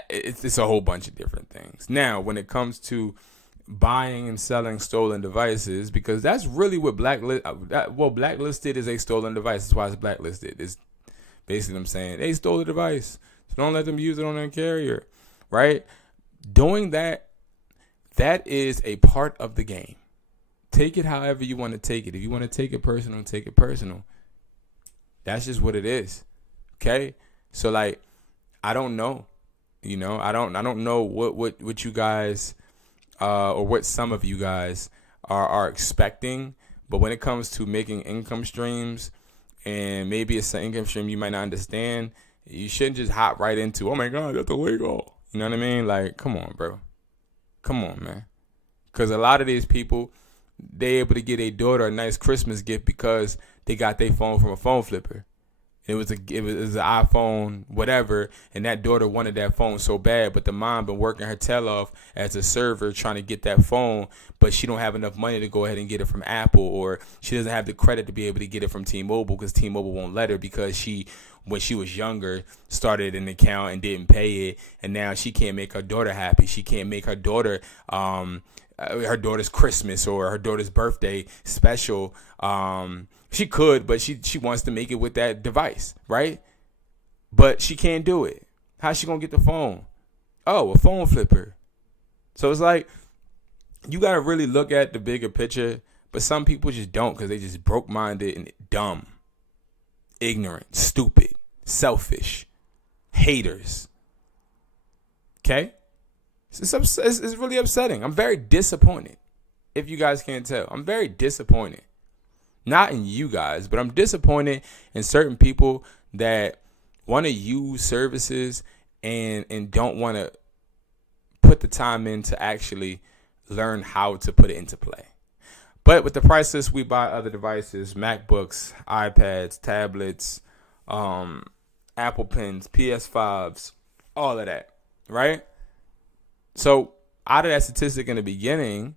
it's a whole bunch of different things. Now, when it comes to buying and selling stolen devices, because that's really what blacklisted is, a stolen device. That's why it's blacklisted. It's basically them saying they stole the device, so don't let them use it on their carrier, right? Doing that is a part of the game. Take it however you want to take it. If you want to take it personal, take it personal. That's just what it is. Okay? So like, I don't know. You know, I don't know what you guys or what some of you guys are expecting, but when it comes to making income streams, and maybe it's an income stream you might not understand, You shouldn't just hop right into, oh my God, that's illegal. You know what I mean? Like, come on, bro. Come on, man. Because a lot of these people, they able to get a daughter a nice Christmas gift because they got their phone from a phone flipper. It was an iPhone, whatever, and that daughter wanted that phone so bad, but the mom been working her tail off as a server trying to get that phone, but she don't have enough money to go ahead and get it from Apple, or she doesn't have the credit to be able to get it from T-Mobile because T-Mobile won't let her because she, when she was younger, started an account and didn't pay it, and now she can't make her daughter happy. She can't make her daughter's Christmas or her daughter's birthday special. She could, but she wants to make it with that device, right? But she can't do it. How's she gonna get the phone? Oh, a phone flipper. So it's like, you gotta really look at the bigger picture, but some people just don't because they just broke-minded and dumb, ignorant, stupid, selfish, haters. Okay? It's really upsetting. I'm very disappointed, if you guys can't tell. I'm very disappointed. Not in you guys, but I'm disappointed in certain people that want to use services and don't want to put the time in to actually learn how to put it into play. But with the price list, we buy other devices, MacBooks, iPads, tablets, Apple Pens, PS5s, all of that, right? So out of that statistic in the beginning,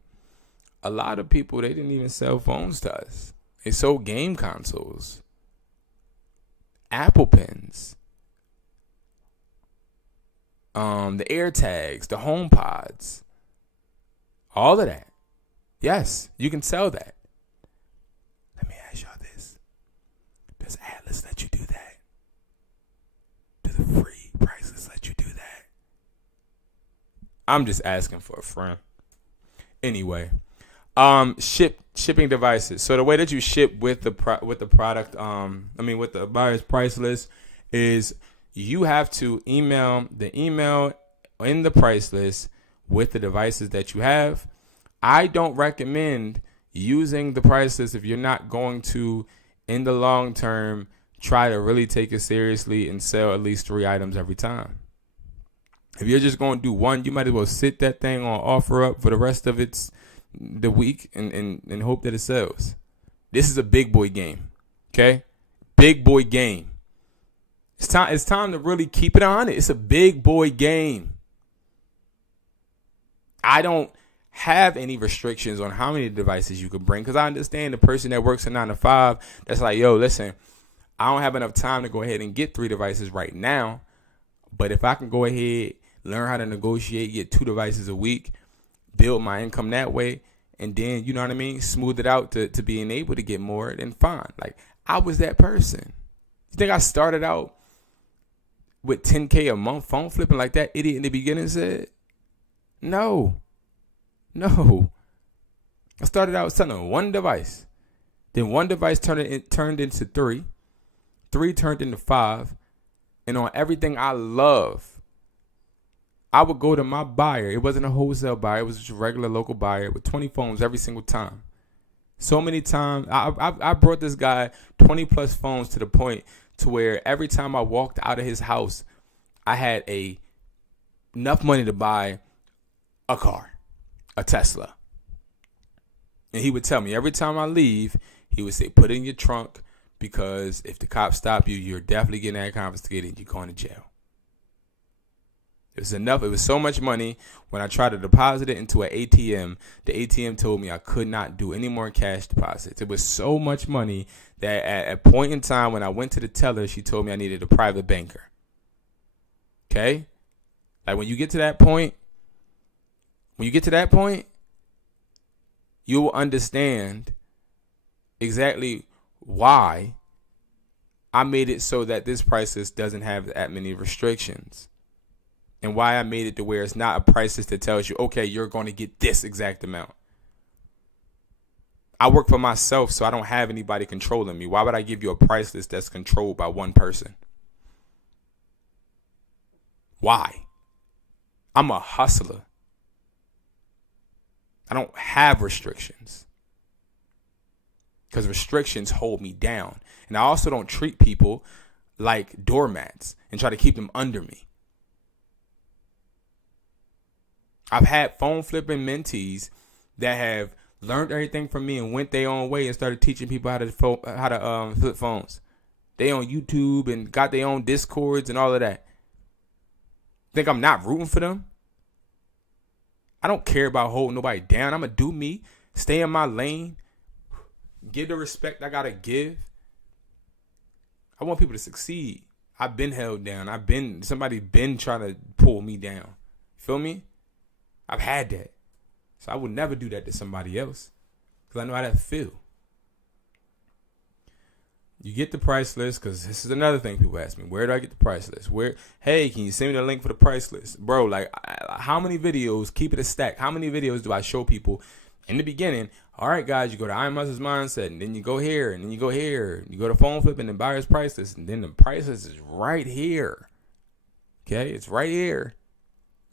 a lot of people, they didn't even sell phones to us. They sold game consoles, Apple Pens, the AirTags, the HomePods, all of that. Yes, you can sell that. Let me ask y'all this. Does Atlas let you do that? Do the free prices let you do that? I'm just asking for a friend. Anyway, shipping devices. So the way that you ship with the product, with the buyer's price list, is you have to email the email in the price list with the devices that you have. I don't recommend using the price list if you're not going to, in the long term, try to really take it seriously and sell at least 3 items every time. If you're just going to do one, you might as well sit that thing on offer up for the rest of the week and hope that it sells. This is a big boy game, okay? Big boy game. It's time to really keep it on it. It's a big boy game. I don't have any restrictions on how many devices you can bring because I understand the person that works a 9 to 5 that's like, yo, listen, I don't have enough time to go ahead and get 3 devices right now, but if I can go ahead, learn how to negotiate, get 2 devices a week, build my income that way, and then, you know what I mean, smooth it out to being able to get more, then fine. Like, I was that person. You think I started out with $10K a month phone flipping like that idiot in the beginning said? No. I started out selling 1 device. Then 1 device turned into 3. 3 turned into 5. And on everything I love, I would go to my buyer. It wasn't a wholesale buyer. It was just a regular local buyer with 20 phones every single time. So many times, I brought this guy 20 plus phones to the point to where every time I walked out of his house, I had enough money to buy a car, a Tesla. And he would tell me every time I leave, he would say, put it in your trunk because if the cops stop you, you're definitely getting that confiscated and you're going to jail. It was enough. It was so much money. When I tried to deposit it into an ATM, the ATM told me I could not do any more cash deposits. It was so much money that at a point in time when I went to the teller, she told me I needed a private banker. Okay? Like when you get to that point, you will understand exactly why I made it so that this price list doesn't have that many restrictions. And why I made it to where it's not a price list that tells you, okay, you're going to get this exact amount. I work for myself, so I don't have anybody controlling me. Why would I give you a price list that's controlled by one person? Why? I'm a hustler. I don't have restrictions because restrictions hold me down. And I also don't treat people like doormats and try to keep them under me. I've had phone flipping mentees that have learned everything from me and went their own way and started teaching people how to flip phones. They on YouTube and got their own Discords and all of that. Think I'm not rooting for them? I don't care about holding nobody down. I'm going to do me, stay in my lane, give the respect I got to give. I want people to succeed. I've been held down. Somebody been trying to pull me down. Feel me? I've had that. So I would never do that to somebody else because I know how that feel. You get the price list, because this is another thing people ask me. Where do I get the price list? Hey, can you send me the link for the price list? Bro, like, how many videos, keep it a stack, how many videos do I show people in the beginning? All right, guys, you go to I'm Hustler's Mindset, and then you go here, and then you go here. You go to phone flip and then buyer's price list, and then the price list is right here. Okay, it's right here.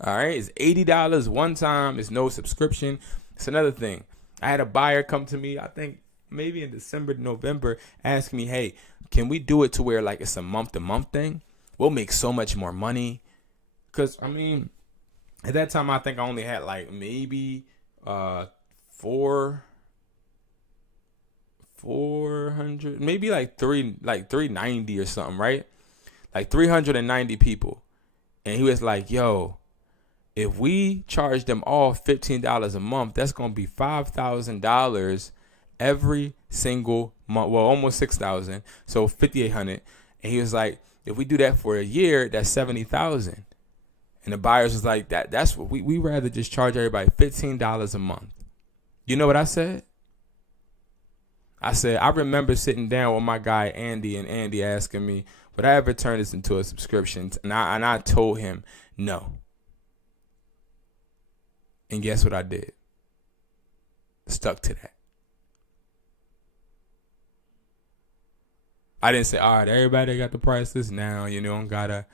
All right, it's $80 one time. It's no subscription. It's another thing. I had a buyer come to me, I think, maybe in December, November, ask me, hey, can we do it to where like it's a month-to-month thing? We'll make so much more money. Because, I mean, at that time, I think I only had like maybe 400, maybe like 390 or something, right? Like 390 people. And he was like, yo, if we charge them all $15 a month, that's going to be $5,000 every single month. Well, almost $6,000. So $5,800. And he was like, if we do that for a year, that's $70,000. And the buyers was like, that's what we rather just charge everybody $15 a month. You know what I said? I said, I remember sitting down with my guy, Andy, and Andy asking me, would I ever turn this into a subscription? And I told him no. And guess what I did? Stuck to that. I didn't say, all right, everybody got the price list now. You don't gotta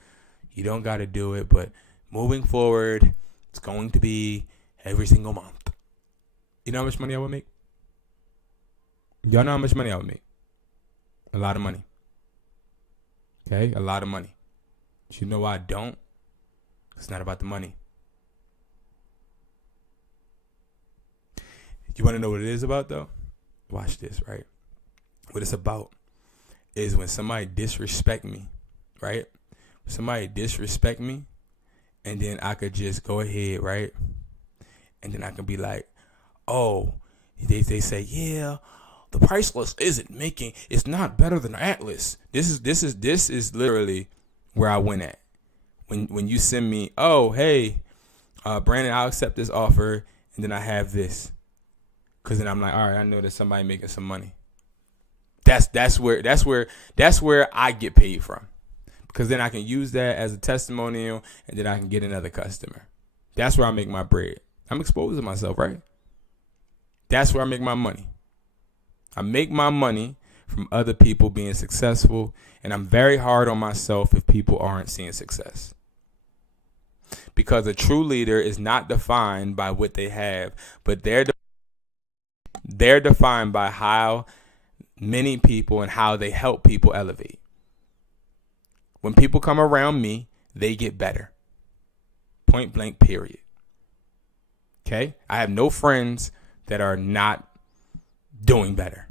do it. But moving forward, it's going to be every single month. You know how much money I would make? Y'all know how much money I would make? A lot of money. Okay, a lot of money. But you know why I don't? It's not about the money. You want to know what it is about, though? Watch this, right? What it's about is when somebody disrespect me, right? When somebody disrespect me, and then I could just go ahead, right? And then I can be like, oh, they say, yeah, the price list it's not better than Atlas. This is literally where I went at. When you send me, oh, hey, Brandon, I'll accept this offer, and then I have this. Cause then I'm like, all right, I know there's somebody making some money. That's where I get paid from. Because then I can use that as a testimonial, and then I can get another customer. That's where I make my bread. I'm exposing myself, right? That's where I make my money. I make my money from other people being successful, and I'm very hard on myself if people aren't seeing success. Because a true leader is not defined by what they have, but they're defined by how many people and how they help people elevate. When people come around me, they get better. Point blank, period. Okay? I have no friends that are not doing better.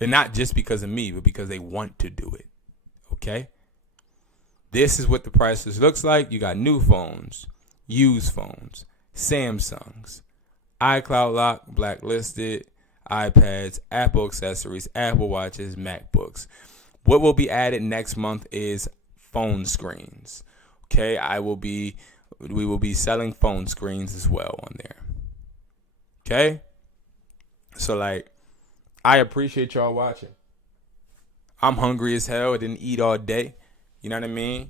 And not just because of me, but because they want to do it. Okay? This is what the price list looks like. You got new phones, used phones, Samsungs, iCloud lock, blacklisted, iPads, Apple accessories, Apple watches, MacBooks. What will be added next month is phone screens. Okay, we will be selling phone screens as well on there. Okay? So like, I appreciate y'all watching. I'm hungry as hell. I didn't eat all day. You know what I mean?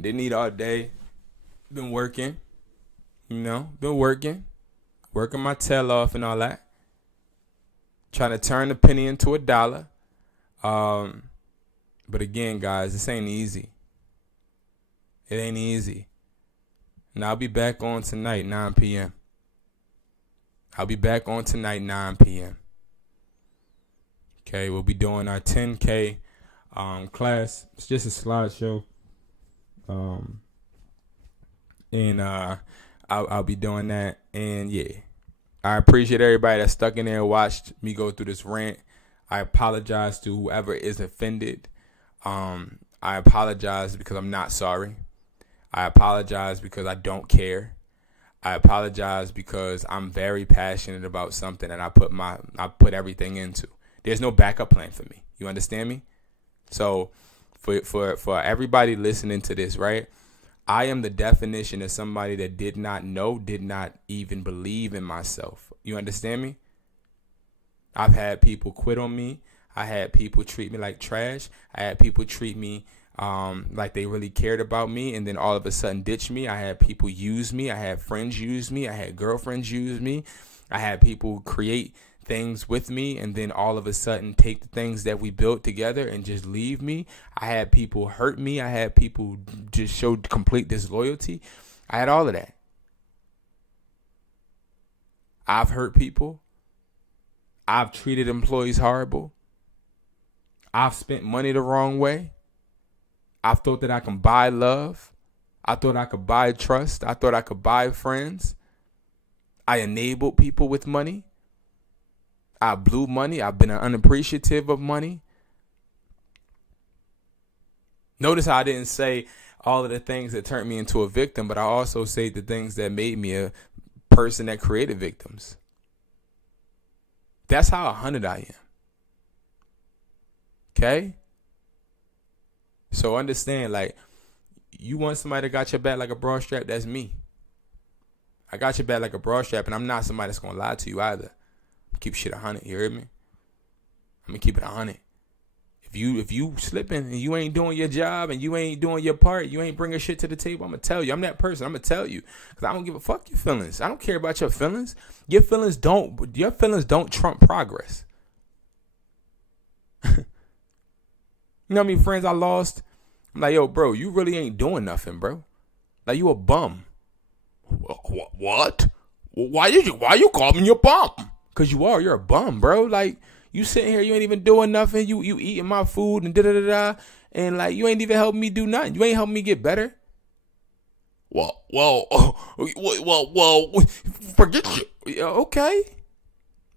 Didn't eat all day. Been working. Been working my tail off and all that. Trying to turn a penny into $1. But again, guys, this ain't easy. It ain't easy. And I'll be back on tonight, 9 p.m. I'll be back on tonight, 9 p.m. Okay, we'll be doing our 10K class. It's just a slideshow. And I'll be doing that. And yeah, I appreciate everybody that stuck in there and watched me go through this rant. I apologize to whoever is offended. I apologize because I'm not sorry. I apologize because I don't care. I apologize because I'm very passionate about something and I put everything into. There's no backup plan for me. You understand me? So for everybody listening to this, right? I am the definition of somebody that did not even believe in myself. You understand me? I've had people quit on me. I had people treat me like trash. I had people treat me like they really cared about me, and then all of a sudden ditch me. I had people use me. I had friends use me. I had girlfriends use me. I had people create things with me, and then all of a sudden take the things that we built together and just leave me. I had people hurt me. I had people just show complete disloyalty. I had all of that. I've hurt people. I've treated employees horrible. I've spent money the wrong way. I thought that I can buy love. I thought I could buy trust. I thought I could buy friends. I enabled people with money. I blew money. I've been unappreciative of money. Notice how I didn't say all of the things that turned me into a victim, but I also say the things that made me a person that created victims. That's how 100 I am. Okay? So understand, like, you want somebody that got your back like a broad strap, that's me. I got your back like a broad strap, and I'm not somebody that's going to lie to you either. Keep shit 100, you heard me? I'm going to keep it 100. If you slipping and you ain't doing your job and you ain't doing your part, you ain't bringing shit to the table, I'm going to tell you. I'm that person. I'm going to tell you. Because I don't give a fuck your feelings. I don't care about your feelings. Your feelings don't trump progress. You know how many friends I lost? I'm like, yo, bro, you really ain't doing nothing, bro. Like, you a bum. What? Why you call me a bum? Because you're a bum, bro. Like, you sitting here, you ain't even doing nothing. You eating my food and da-da-da-da. And, like, you ain't even helping me do nothing. You ain't helping me get better. Well, forget you. Okay.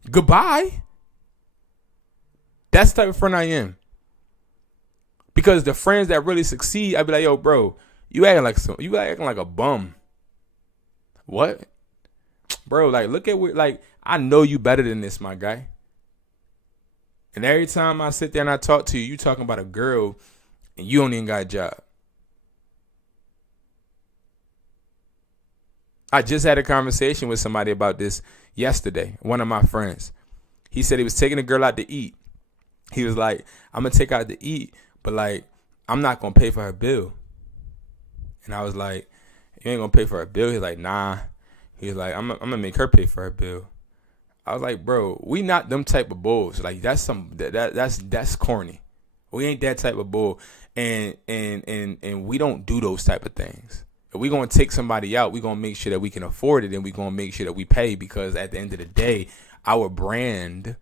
Goodbye. That's the type of friend I am. Because the friends that really succeed, I'd be like, yo, bro, you acting like a bum. What? Bro, like, look at what, like, I know you better than this, my guy. And every time I sit there and I talk to you, you talking about a girl and you don't even got a job. I just had a conversation with somebody about this yesterday, one of my friends. He said he was taking a girl out to eat. He was like, I'm going to take her out to eat, but, like, I'm not going to pay for her bill. And I was like, you ain't going to pay for her bill? He's like, nah. He's like, I'm going to make her pay for her bill. I was like, bro, we not them type of bulls. Like, that's that's corny. We ain't that type of bull. And we don't do those type of things. If we going to take somebody out, we going to make sure that we can afford it, and we going to make sure that we pay, because at the end of the day, our brand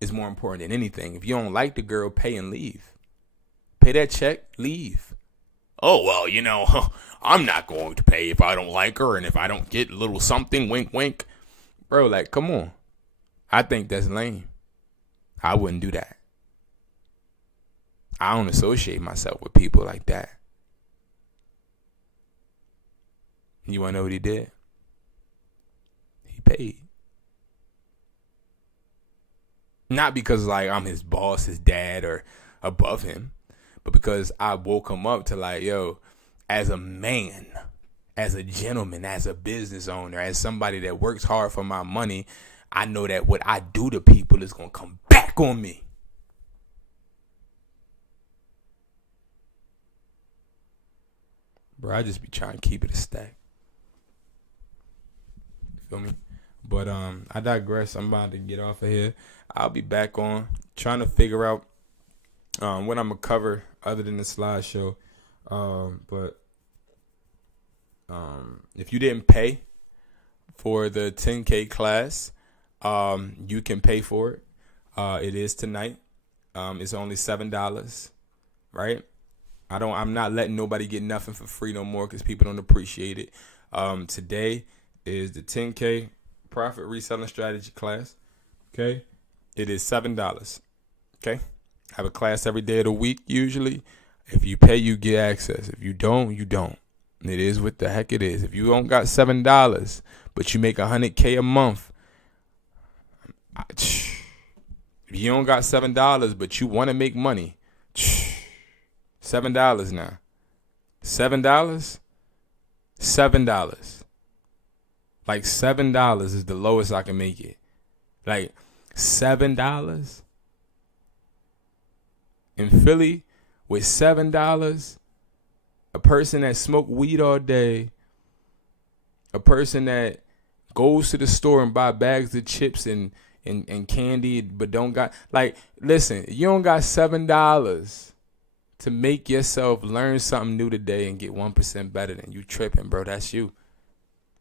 is more important than anything. If you don't like the girl, pay and leave. Pay that check, leave. Oh, well, I'm not going to pay if I don't like her and if I don't get a little something, wink, wink. Bro, like, come on. I think that's lame. I wouldn't do that. I don't associate myself with people like that. You want to know what he did? He paid. Not because, like, I'm his boss, his dad, or above him, but because I woke him up to, like, yo, as a man, as a gentleman, as a business owner, as somebody that works hard for my money, I know that what I do to people is going to come back on me. Bro, I just be trying to keep it a stack. Feel me? But I digress. I'm about to get off of here. I'll be back on trying to figure out what I'm going to cover other than the slideshow. But if you didn't pay for the 10K class, you can pay for it. It is tonight. It's only $7. right? I'm not letting nobody get nothing for free no more because people don't appreciate it. Today is the 10K profit reselling strategy class. Okay. It is $7. Okay. I have a class every day of the week usually. If you pay, you get access. If you don't, you don't. It is what the heck it is. If you don't got $7, but you make $100K a month, if you don't got $7, but you want to make money, $7 now. $7? $7. Like $7 is the lowest I can make it. Like $7 in Philly with $7, a person that smoked weed all day, a person that goes to the store and buy bags of chips and candy but don't got, like, listen, you don't got $7 to make yourself learn something new today and get 1% better than you, tripping, bro. That's you.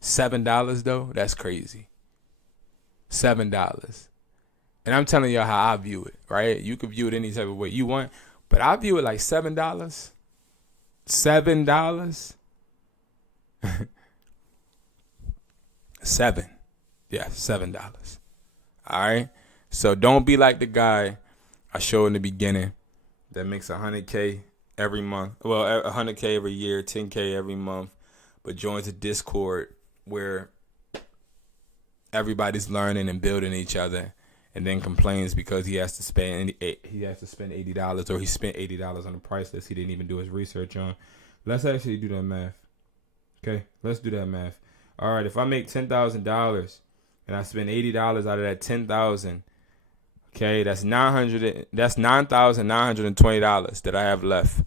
$7 though, that's crazy. $7. And I'm telling y'all how I view it, right? You can view it any type of way you want, but I view it like $7. $7. $7. Yeah, $7. All right. So don't be like the guy I showed in the beginning that makes $100K every month. Well, $100K every year, $10K every month, but joins a Discord where everybody's learning and building each other, and then complains because he has to spend $80, or he spent $80 on the price list he didn't even do his research on. Let's actually do that math. Okay, let's do that math. All right, if I make $10,000 and I spend $80 out of that $10,000, okay, that's $9,920 that I have left.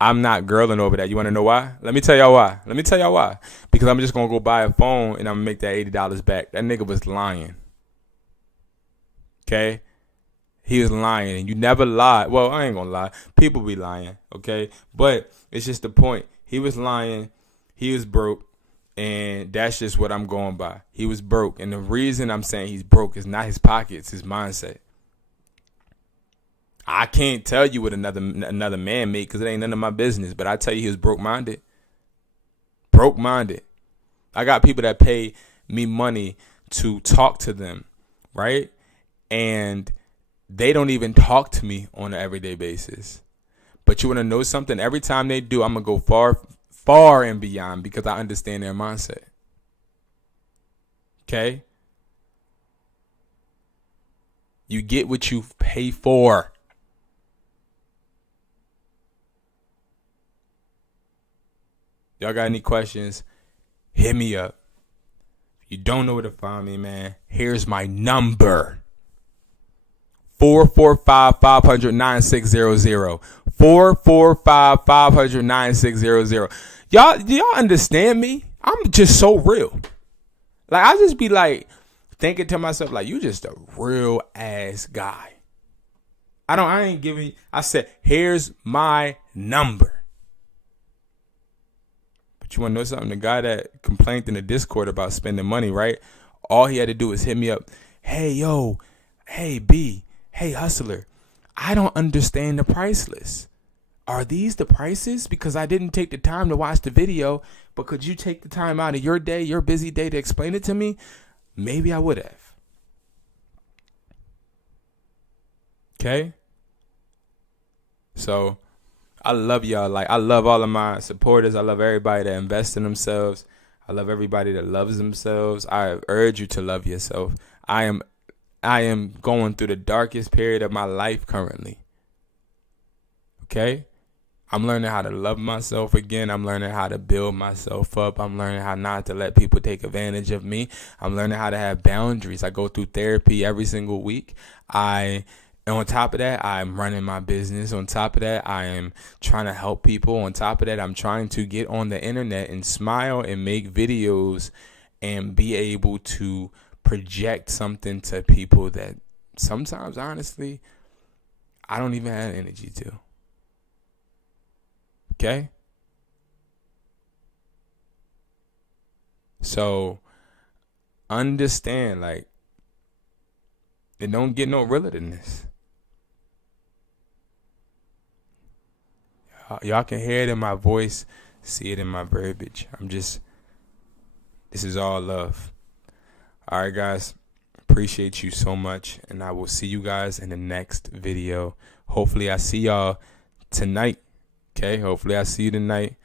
I'm not girling over that. You want to know why? Let me tell y'all why. Because I'm just going to go buy a phone and I'm going to make that $80 back. That nigga was lying. Okay? He was lying. And you never lie. Well, I ain't going to lie. People be lying. Okay? But it's just the point. He was lying. He was broke. And that's just what I'm going by. He was broke. And the reason I'm saying he's broke is not his pockets, his mindset. I can't tell you what another man made because it ain't none of my business. But I tell you he was broke-minded. Broke-minded. I got people that pay me money to talk to them, right? And they don't even talk to me on an everyday basis. But you want to know something? Every time they do, I'm going to go far and beyond because I understand their mindset. Okay? You get what you pay for. Y'all got any questions? Hit me up. If you don't know where to find me, man, here's my number. 445-500-9600. 445-500-9600. Y'all understand me? I'm just so real. Like, I just be like thinking to myself, like, you just a real ass guy. I ain't giving. I said, here's my number. But you want to know something? The guy that complained in the Discord about spending money, right? All he had to do was hit me up. Hey, yo. Hey, B. Hey, hustler. I don't understand the price list. Are these the prices? Because I didn't take the time to watch the video. But could you take the time out of your day, your busy day, to explain it to me? Maybe I would have. Okay? So I love y'all. Like, I love all of my supporters. I love everybody that invests in themselves. I love everybody that loves themselves. I urge you to love yourself. I am going through the darkest period of my life currently. Okay? I'm learning how to love myself again. I'm learning how to build myself up. I'm learning how not to let people take advantage of me. I'm learning how to have boundaries. I go through therapy every single week. And on top of that, I'm running my business. On top of that, I am trying to help people. On top of that, I'm trying to get on the internet and smile and make videos and be able to project something to people that sometimes, honestly, I don't even have energy to. Okay? So understand, like, it don't get no realer than this. Y'all can hear it in my voice, see it in my verbiage. This is all love. All right, guys. Appreciate you so much, and I will see you guys in the next video. Hopefully I see y'all tonight. Okay, hopefully I see you tonight.